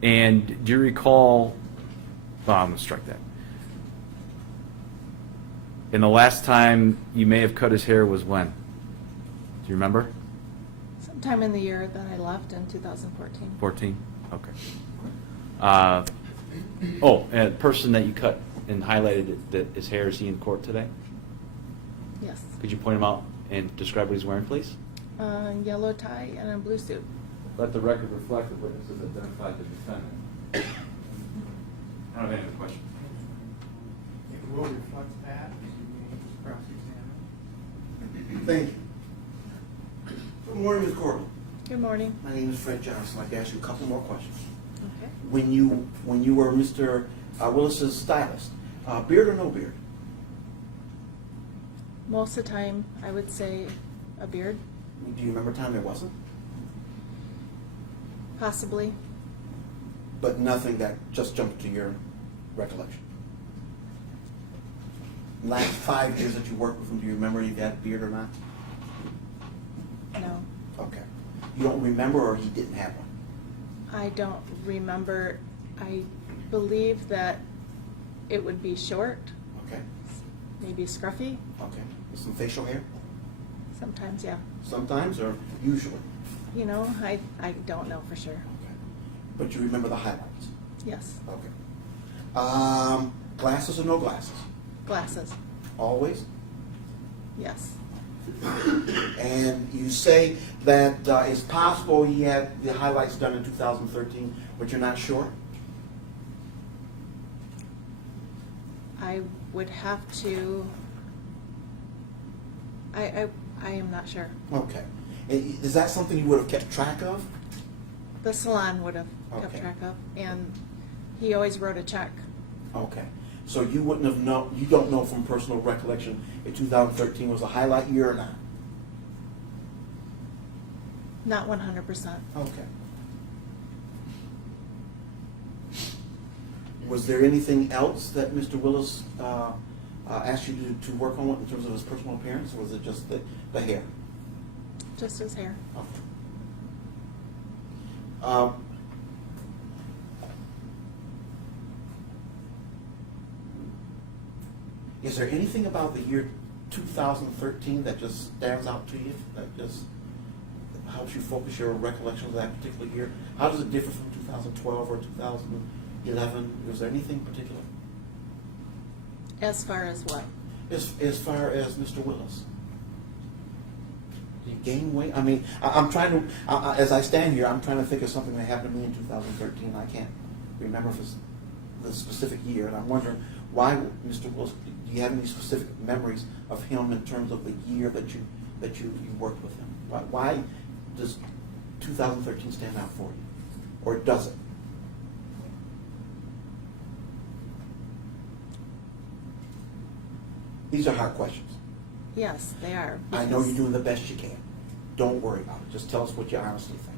And do you recall, well, I'm going to strike that. And the last time you may have cut his hair was when? Do you remember? Sometime in the year that I left in 2014. 14? Okay. And the person that you cut and highlighted his hair, is he in court today? Yes. Could you point him out and describe what he's wearing, please? Yellow tie and a blue suit. Let the record reflect the witnesses identified the defendant. I don't have any other questions. It will reflect that, as you may cross-examine. Thank you. Good morning, Ms. Corbin. Good morning. My name is Fred Johnson. I'd like to ask you a couple more questions. Okay. When you were Mr. Willis's stylist, beard or no beard? Most of the time, I would say a beard, Do you remember a time there wasn't? possibly. But nothing that just jumped to your recollection. Last 5 years that you worked with him, do you remember if he had a beard or not? No, Okay. You don't remember, or he didn't have one? I don't remember. I believe that it would be short, Okay. maybe scruffy. Okay. With some facial hair? Sometimes, yeah. Sometimes, or usually? You know, I don't know for sure. Okay. But you remember the highlights? Yes. Okay. Glasses or no glasses? Glasses. Always? Yes. And you say that it's possible he had the highlights done in 2013, but you're not sure? I would have to I am not sure. Okay. Is that something you would have kept track of? The salon would have kept Okay. track of, and he always wrote a check. Okay. So you wouldn't have known, you don't know from personal recollection if 2013 was a highlight year or not? Not 100%. Okay. Was there anything else that Mr. Willis asked you to work on in terms of his personal appearance, or was it just the hair? Just his hair. Okay. Is there anything about the year 2013 that just stands out to you, that just helps you focus your recollection of that particular year? How does it differ from 2012 or 2011? Was there anything particular? As far as what? As far as Mr. Willis? Did he gain weight? I mean, I'm trying to, as I stand here, I'm trying to think of something that happened to me in 2013. I can't remember if it's the specific year, and I'm wondering why, Mr. Willis, do you have any specific memories of him in terms of the year that you worked with him? Why does 2013 stand out for you? Or does it? These are hard questions. Yes, they are. I know because you're doing the best you can. Don't worry about it. Just tell us what you honestly think.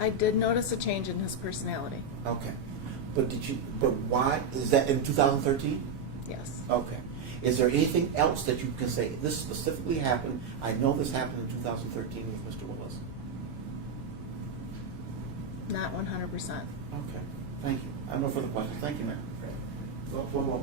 I did notice a change in his personality. Okay. But why? Is that in 2013? Yes. Okay. Is there anything else that you can say, this specifically happened, I know this happened in 2013 with Mr. Willis? Not 100%. Okay. Thank you. I have no further questions. Thank you, ma'am. One more.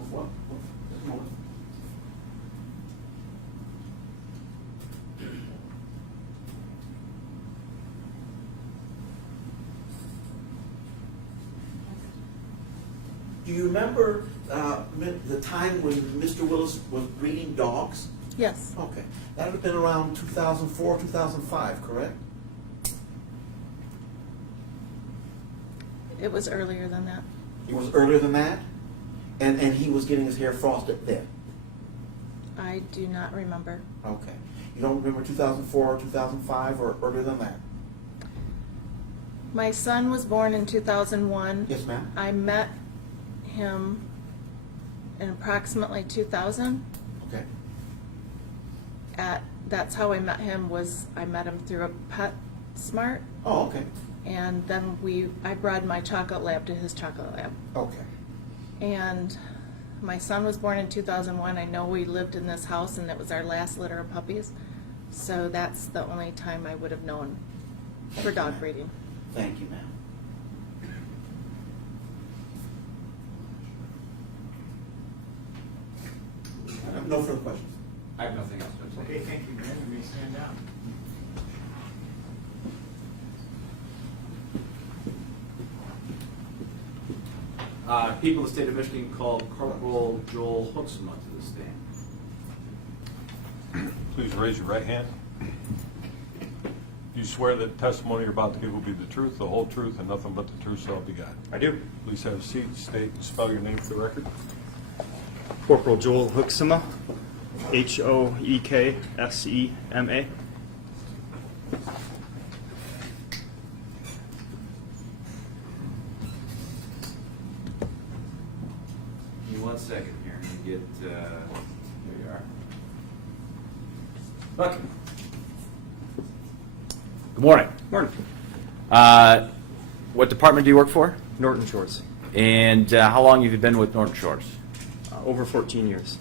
Do you remember the time when Mr. Willis was breeding dogs? Yes. Okay. That would have been around 2004, 2005, correct? It was earlier than that. It was earlier than that? And he was getting his hair frosted then? I do not remember. Okay. You don't remember 2004 or 2005 or earlier than that? My son was born in 2001. Yes, ma'am. I met him in approximately 2000. Okay. That's how I met him. I met him through a PetSmart, Oh, okay. and then I brought my chocolate lab to his chocolate lab. Okay. And my son was born in 2001. I know we lived in this house, and it was our last litter of puppies. So that's the only time I would have known for dog breeding. Thank you, ma'am. I have no further questions. I have nothing else to say. Okay, thank you, ma'am. You may stand down. People of the state of Michigan called Corporal Joel Hooksma to the stand. Please raise your right hand. Do you swear that the testimony you're about to give will be the truth, the whole truth, and nothing but the truth, so help you God? I do. Please have a seat, state, and spell your name for the record. Corporal Joel Hooksema, Hoeksema. Give me 1 second here. I'm gonna get, here you are. Look. Good morning. Morning. What department do you work for? Norton Shores. And how long have you been with Norton Shores? Over 14 years.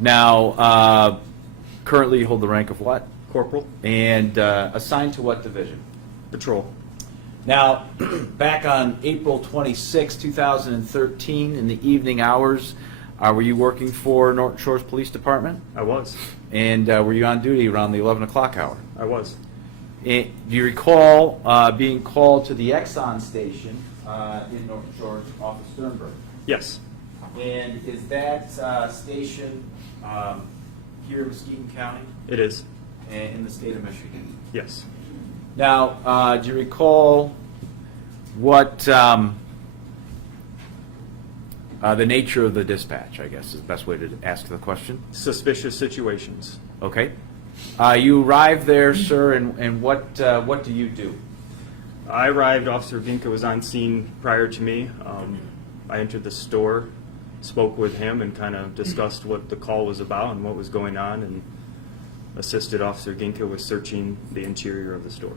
Now, currently you hold the rank of what? Corporal. And assigned to what division? Patrol. Now, back on April 26, 2013, in the evening hours, were you working for Norton Shores Police Department? I was. And were you on duty around the 11 o'clock hour? I was. Do you recall being called to the Exxon station in Norton Shores off of Sternberg? Yes. And is that station here in Muskegon County It is. and in the state of Michigan? Yes. Now, do you recall what The nature of the dispatch, I guess, is the best way to ask the question. Suspicious situations. Okay. You arrived there, sir, and what do you do? I arrived, Officer Vinka was on scene prior to me. I entered the store, spoke with him, and kind of discussed what the call was about and what was going on, and assisted Officer Ginka with searching the interior of the store.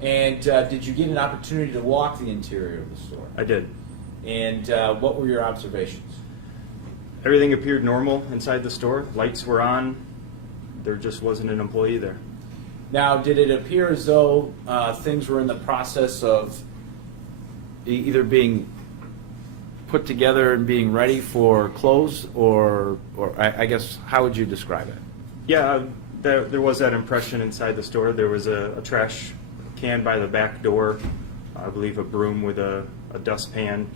And did you get an opportunity to walk the interior of the store? I did. And what were your observations? Everything appeared normal inside the store. Lights were on. There just wasn't an employee there. Now, did it appear as though things were in the process of either being put together and being ready for close, or I guess, how would you describe it? Yeah, there was that impression inside the store. There was a trash can by the back door, I believe a broom with a dustpan.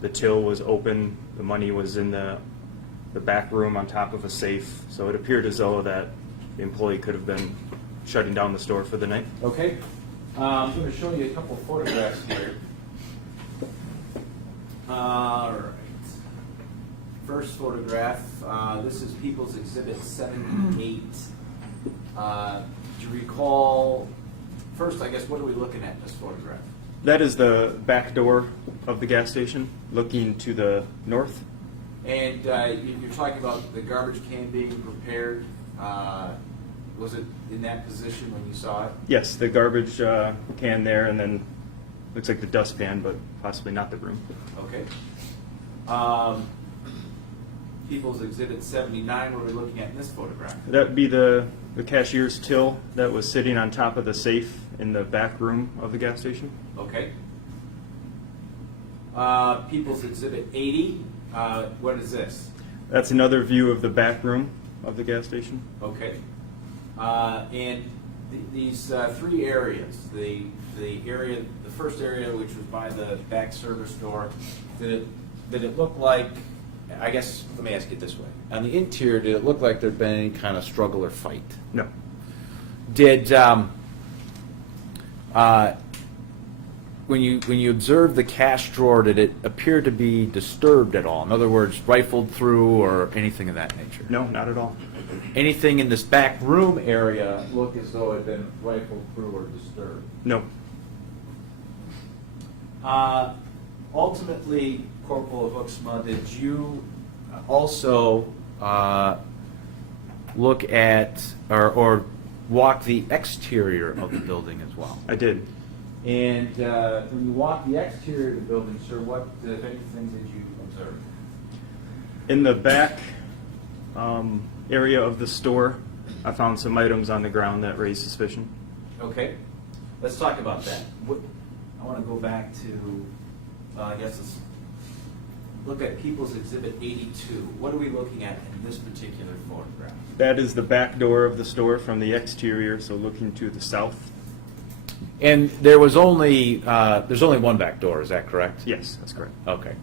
The till was open. The money was in the back room on top of a safe. So it appeared as though that the employee could have been shutting down the store for the night. Okay. I'm going to show you a couple photographs here. All right. First photograph. This is People's Exhibit 78. Do you recall? First, I guess, what are we looking at in this photograph? That is the back door of the gas station, looking to the north. And you're talking about the garbage can being prepared. Was it in that position when you saw it? Yes, the garbage can there, and then looks like the dustpan, but possibly not the broom. Okay. People's Exhibit 79, what are we looking at in this photograph? That would be the cashier's till that was sitting on top of the safe in the back room of the gas station. Okay. People's Exhibit 80, what is this? That's another view of the back room of the gas station. Okay. And these three areas, the first area, which was by the back service door, did it look like, I guess, let me ask it this way. On the interior, did it look like there'd been any kind of struggle or fight? No. Did, when you observed the cash drawer, did it appear to be disturbed at all? In other words, rifled through or anything of that nature? No, not at all. Anything in this back room area look as though it had been rifled through or disturbed? No. Ultimately, Corporal Hooksma, did you also look at or walk the exterior of the building as well? I did. And when you walked the exterior of the building, sir, what, if anything, did you observe? In the back area of the store, I found some items on the ground that raised suspicion. Okay, let's talk about that. I want to go back to, I guess let's look at People's Exhibit 82. What are we looking at in this particular photograph? That is the back door of the store from the exterior, so looking to the south. And there was only, there's only one back door, is that correct? Yes, that's correct. Okay.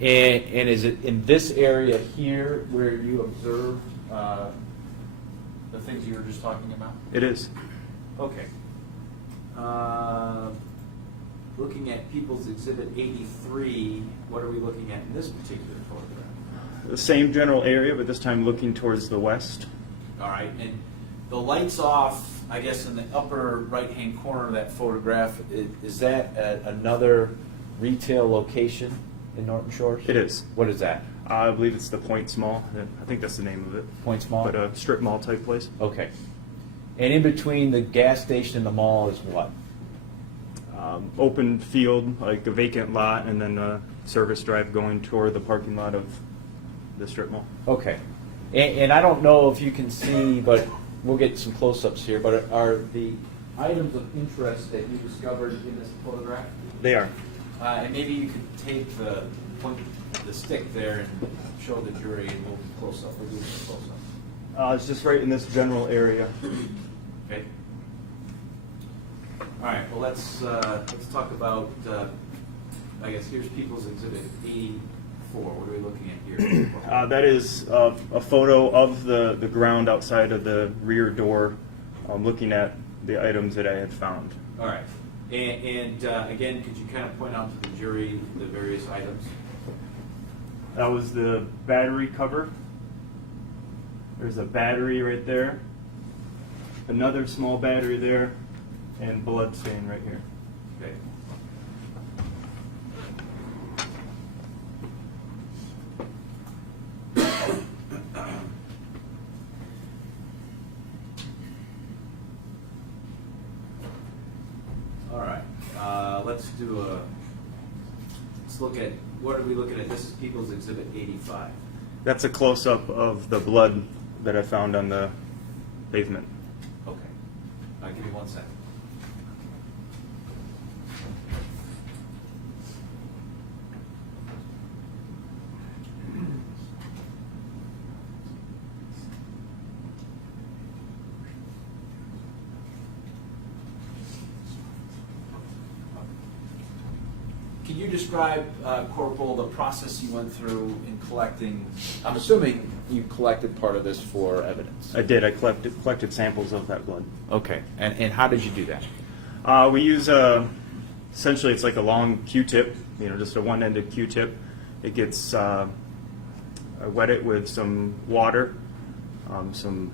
And is it in this area here where you observed the things you were just talking about? It is. Okay. Looking at People's Exhibit 83, what are we looking at in this particular photograph? The same general area, but this time looking towards the west. All right, and the lights off, I guess, in the upper right-hand corner of that photograph, is that another retail location in Norton Shores? It is. What is that? I believe it's the Point Mall. I think that's the name of it. Point Mall? But a strip mall type place. Okay. And in between the gas station and the mall is what? Open field, like a vacant lot, and then a service drive going toward the parking lot of the strip mall. Okay. And I don't know if you can see, but we'll get some close-ups here, but are the items of interest that you discovered in this photograph? They are. And maybe you could take the stick there and show the jury a little close-up. We'll do a close-up. It's just right in this general area. Okay. All right. Well, let's talk about. I guess here's People's Exhibit 84. What are we looking at here? That is a photo of the ground outside of the rear door, looking at the items that I had found. All right. And again, could you kind of point out to the jury the various items? That was the battery cover. There's a battery right there, another small battery there, and blood stain right here. Okay. All right, let's look at, what are we looking at? This is People's Exhibit 85. That's a close-up of the blood that I found on the pavement. Okay. Give me 1 second. Can you describe, Corporal, the process you went through in collecting? I'm assuming you collected part of this for evidence. I did. I collected samples of that blood. Okay, and how did you do that? We use essentially it's like a long Q-tip, just a one-ended Q-tip. It gets I wet it with some water, some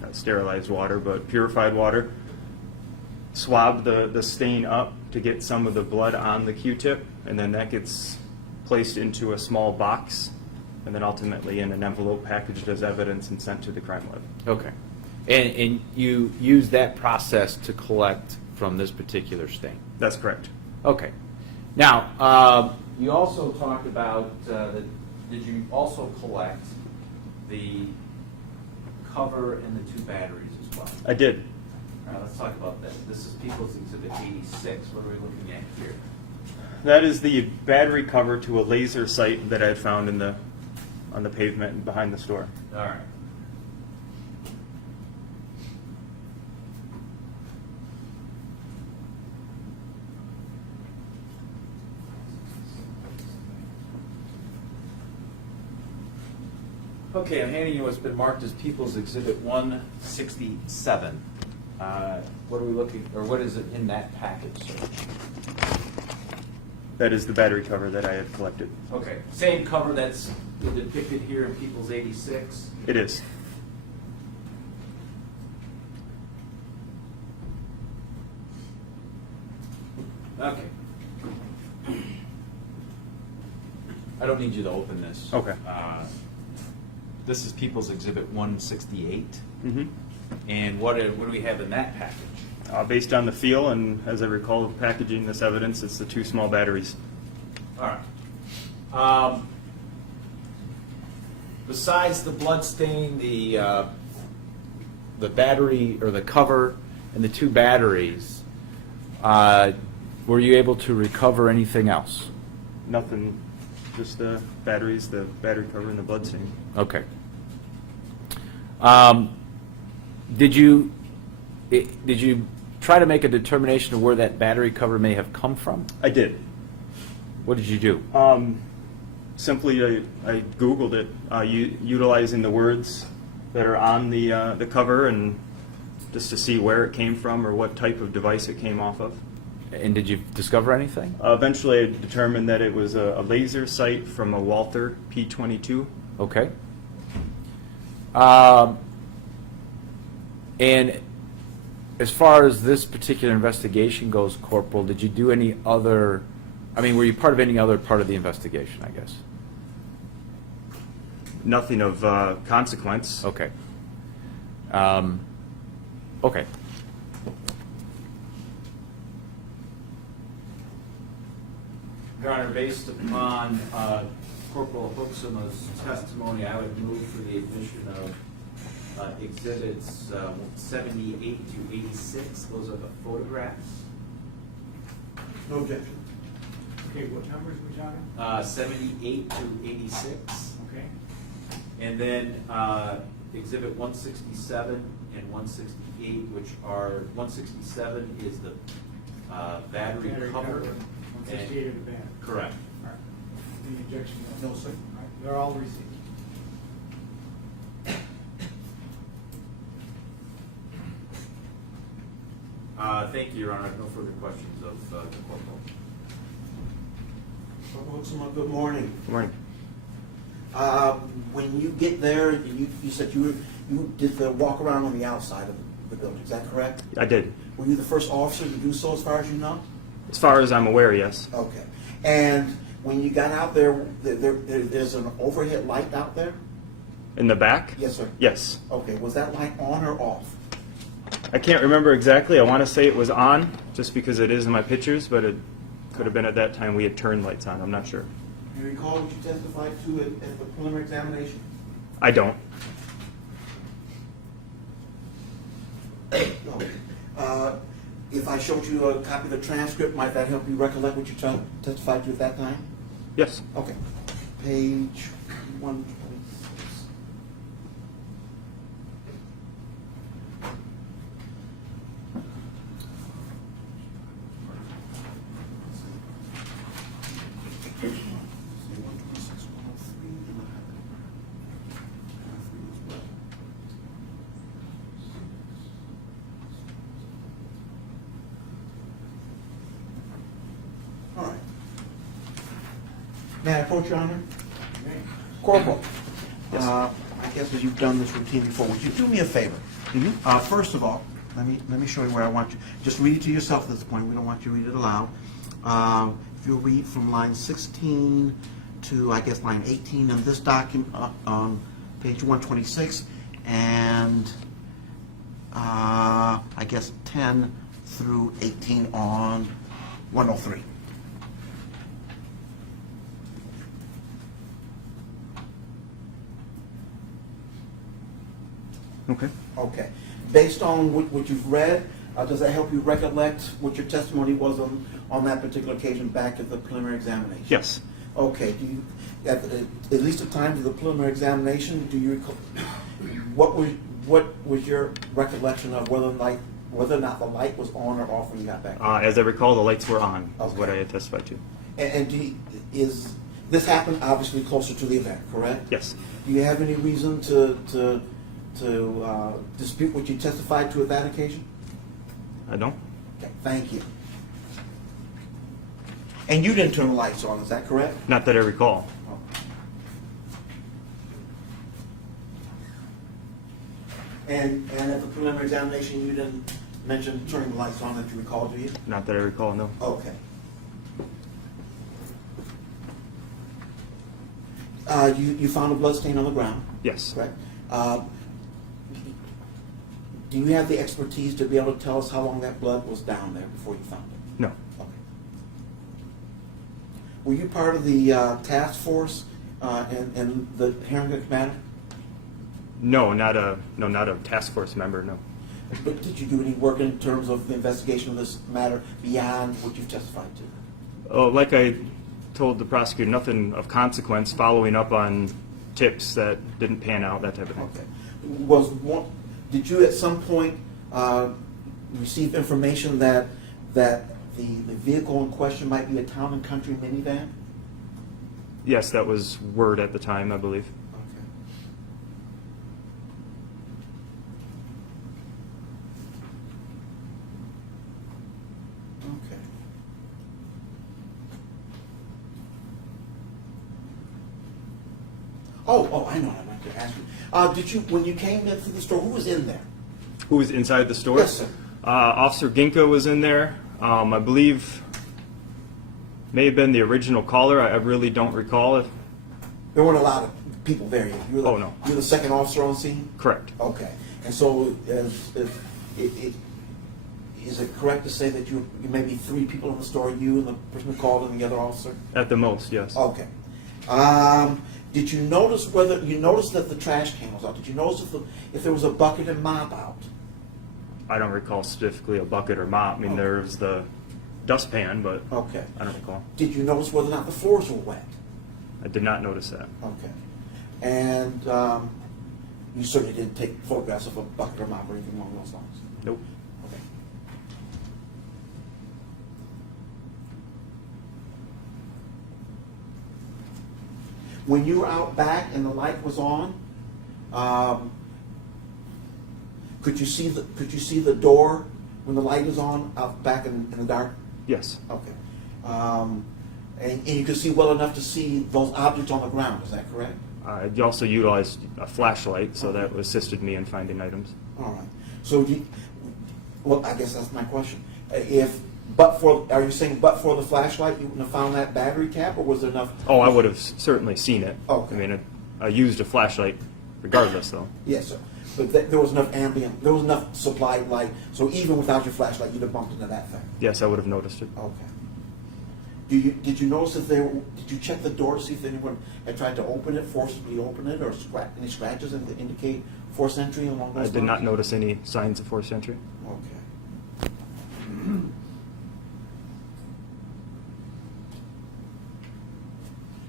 not sterilized water, but purified water. Swab the stain up to get some of the blood on the Q-tip, and then that gets placed into a small box, and then ultimately in an envelope packaged as evidence and sent to the crime lab. Okay. And you use that process to collect from this particular stain? That's correct. Okay. Now, you also talked about, did you also collect the cover and the 2 batteries as well? I did. All right, let's talk about that. This is People's Exhibit 86. What are we looking at here? That is the battery cover to a laser sight that I had found on the pavement behind the store. All right. Okay, I'm handing you what's been marked as People's Exhibit 167. What are we looking, or what is it in that package, sir? That is the battery cover that I had collected. Okay, same cover that's depicted here in People's 86? It is. Okay. I don't need you to open this. Okay. This is People's Exhibit 168. Mm-hmm. And what do we have in that package? Based on the feel and as I recall packaging this evidence, it's the 2 small batteries. All right. Besides the blood stain, the battery or the cover, and the 2 batteries, were you able to recover anything else? Nothing, just the batteries, the battery cover, and the blood stain. Okay. Did you try to make a determination of where that battery cover may have come from? I did. What did you do? Simply, I Googled it, utilizing the words that are on the cover, and just to see where it came from or what type of device it came off of. And did you discover anything? Eventually, I determined that it was a laser sight from a Walther P22. Okay. And as far as this particular investigation goes, Corporal, did you do any other, were you part of any other part of the investigation, I guess? Nothing of consequence. Okay. Okay. Your Honor, based upon Corporal Hoeksema's testimony, I would move for the admission of exhibits 78 to 86. Those are the photographs. No objection. Okay, what numbers we talking? 78 to 86. Okay. And then exhibit 167 and 168, which are, 167 is the battery cover. 168 in the band. Correct. All right. Any objection? No, sir. All right, they're all received. Thank you, Your Honor. No further questions of the corporal. Corporal Hoeksema, good morning. Good morning. When you get there, you said you did the walk around on the outside of the building. Is that correct? I did. Were you the first officer to do so, as far as you know? As far as I'm aware, yes. Okay. And when you got out there, there's an overhead light out there? In the back? Yes, sir. Yes. Okay. Was that light on or off? I can't remember exactly. I want to say it was on, just because it is in my pictures, but it could have been at that time we had turned lights on. I'm not sure. Do you recall what you testified to at the preliminary examination? I don't. No. If I showed you a copy of the transcript, might that help you recollect what you testified to at that time? Yes. Okay. Page 126. All right. May I approach, Your Honor? Corporal, I guess as you've done this routine before, would you do me a favor? First of all, let me show you where I want you. Just read it to yourself at this point. We don't want you to read it aloud. If you'll read from line 16 to, I guess, line 18 in this document, on page 126, and I guess 10 through 18 on 103. Okay. Okay. Based on what you've read, does that help you recollect what your testimony was on that particular occasion back at the preliminary examination? Yes. Okay. Do you, at least at the time of the preliminary examination, do you recall, what was your recollection of whether or not the light was on or off when you got back? As I recall, the lights were on, is what I Okay. had testified to. And is this happened obviously closer to the event, correct? Yes. Do you have any reason to dispute what you testified to at that occasion? I don't? Okay, thank you. And you didn't turn the lights on, is that correct? Not that I recall. And at the preliminary examination, you didn't mention turning the lights on that you recall, do you? Not that I recall, no. Okay. You found a blood stain on the ground, Yes. correct? Do you have the expertise to be able to tell us how long that blood was down there before you found it? No. Okay. Were you part of the task force in the Heeringa matter? No, not a task force member, no. But did you do any work in terms of the investigation of this matter beyond what you've testified to? Oh, like I told the prosecutor, nothing of consequence, following up on tips that didn't pan out, that type of thing. Okay. Did you at some point receive information that the vehicle in question might be a Town and Country minivan? Yes, that was word at the time, I believe. Okay. Okay. Oh, I know what I meant to ask you. Did you, when you came into the store, who was in there? Who was inside the store? Yes, sir. Officer Ginka was in there. I believe may have been the original caller. I really don't recall it. There weren't a lot of people there. You were the, Oh, no. You were the second officer on scene? Correct. Okay. And so is it correct to say that you maybe three people in the store, you and the person who called and the other officer? At the most, yes. Okay. Did you notice that the trash can was out? Did you notice if there was a bucket and mop out? I don't recall specifically a bucket or mop. I mean, there was the dustpan, but Okay. I don't recall. Did you notice whether or not the floors were wet? I did not notice that. Okay. And you certainly didn't take photographs of a bucket or mop or anything along those lines? Nope. Okay. When you were out back and the light was on, could you see the door when the light is on out back in the dark? Yes. Okay. And you could see well enough to see those objects on the ground. Is that correct? I also utilized a flashlight, so that assisted me in finding items. All right. So, well, I guess that's my question. Are you saying but for the flashlight, you wouldn't have found that battery cap, or was there enough? Oh, I would have certainly seen it. Okay. I mean, I used a flashlight regardless, though. Yes, sir. But there was enough there was enough supplied light, so even without your flashlight, you'd have bumped into that thing. Yes, I would have noticed it. Okay. Did you notice if did you check the door to see if anyone had tried to open it, forcibly open it, or any scratches that indicate forced entry along those lines? I did not notice any signs of forced entry. Okay.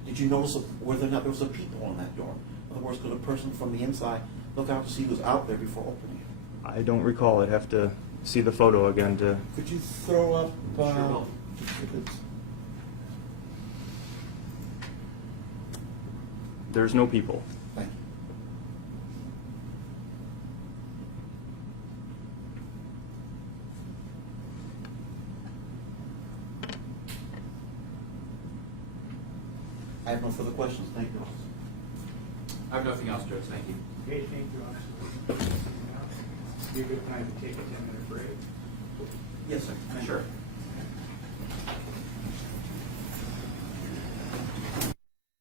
Did you notice whether or not there was a peephole on that door? In other words, could a person from the inside look out to see who's out there before opening it? I don't recall. I'd have to see the photo again to. Could you throw up? There's no people. Thank you. I have no further questions. Thank you. I have nothing else, Judge, thank you. Okay, thank you, officer. Be a good time to take a 10-minute break. Yes, sir. Sure.